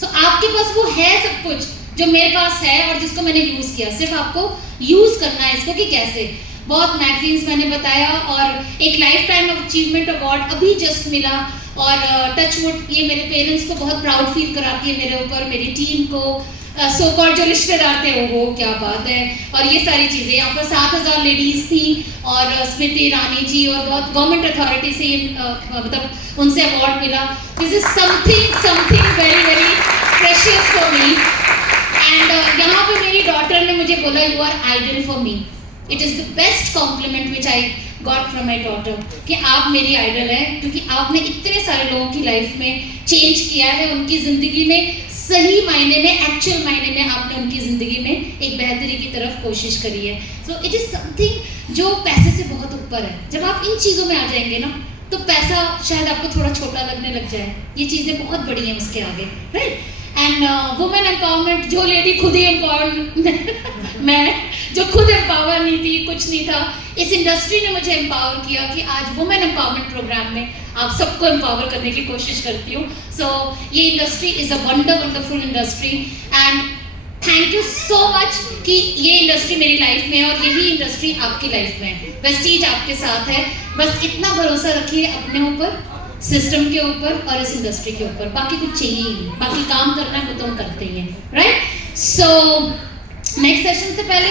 सो आपके पास वो है सब कुछ जो मेरे पास है और जिसको मैंने यूज़ किया, सिर्फ आपको यूज़ करना है इसको कि कैसे। बहुत मैगजीन्स मैंने बताया, और एक लाइफ टाइम अचीवमेंट अवार्ड अभी जस्ट मिला, और टचवुड ये मेरे पेरेंट्स को बहुत प्राउड फील कराती है मेरे ऊपर, मेरी टीम को, सो कॉल्ड जो रिश्तेदार थे वो क्या बात है। और ये सारी चीज़ें, यहाँ पर 7,000 लेडीज़ थी, और स्मृति ईरानी जी और बहुत गवर्नमेंट अथॉरिटी से मतलब उनसे अवार्ड मिला। This is something very very precious for me. And यहाँ पे मेरी डॉटर ने मुझे बोला, you are idol for me. It is the best compliment which I got from my daughter, कि आप मेरी आइडल हैं, क्योंकि आपने इतने सारे लोगों की लाइफ में चेंज किया है, उनकी ज़िंदगी में सही मायने में, एक्चुअल मायने में आपने उनकी ज़िंदगी में एक बेहतरी की तरफ कोशिश करी है। सो इट इज़ समथिंग जो पैसे से बहुत ऊपर है। जब आप इन चीज़ों में आ जाएंगे ना, तो पैसा शायद आपको थोड़ा छोटा लगने लग जाए, ये चीज़ें बहुत बड़ी हैं उसके आगे, राइट। एंड वुमेन एम्पावरमेंट, जो लेडी खुद ही एम्पावर मैं जो खुद एम्पावर नहीं थी, कुछ नहीं था, इस इंडस्ट्री ने मुझे एम्पावर किया कि आज वुमेन एम्पावरमेंट प्रोग्राम में आप सबको एम्पावर करने की कोशिश करती हूँ। सो ये industry is a wonderful industry, and thank you so much कि ये इंडस्ट्री मेरी लाइफ में है और यही इंडस्ट्री आपकी लाइफ में है। वेस्टीज आपके साथ है, बस इतना भरोसा रखिए अपने ऊपर, सिस्टम के ऊपर और इस इंडस्ट्री के ऊपर। बाकी कुछ चाहिए ही नहीं, बाकी काम करना है वो तो हम करते ही हैं, राइट। सो नेक्स्ट सेशन से पहले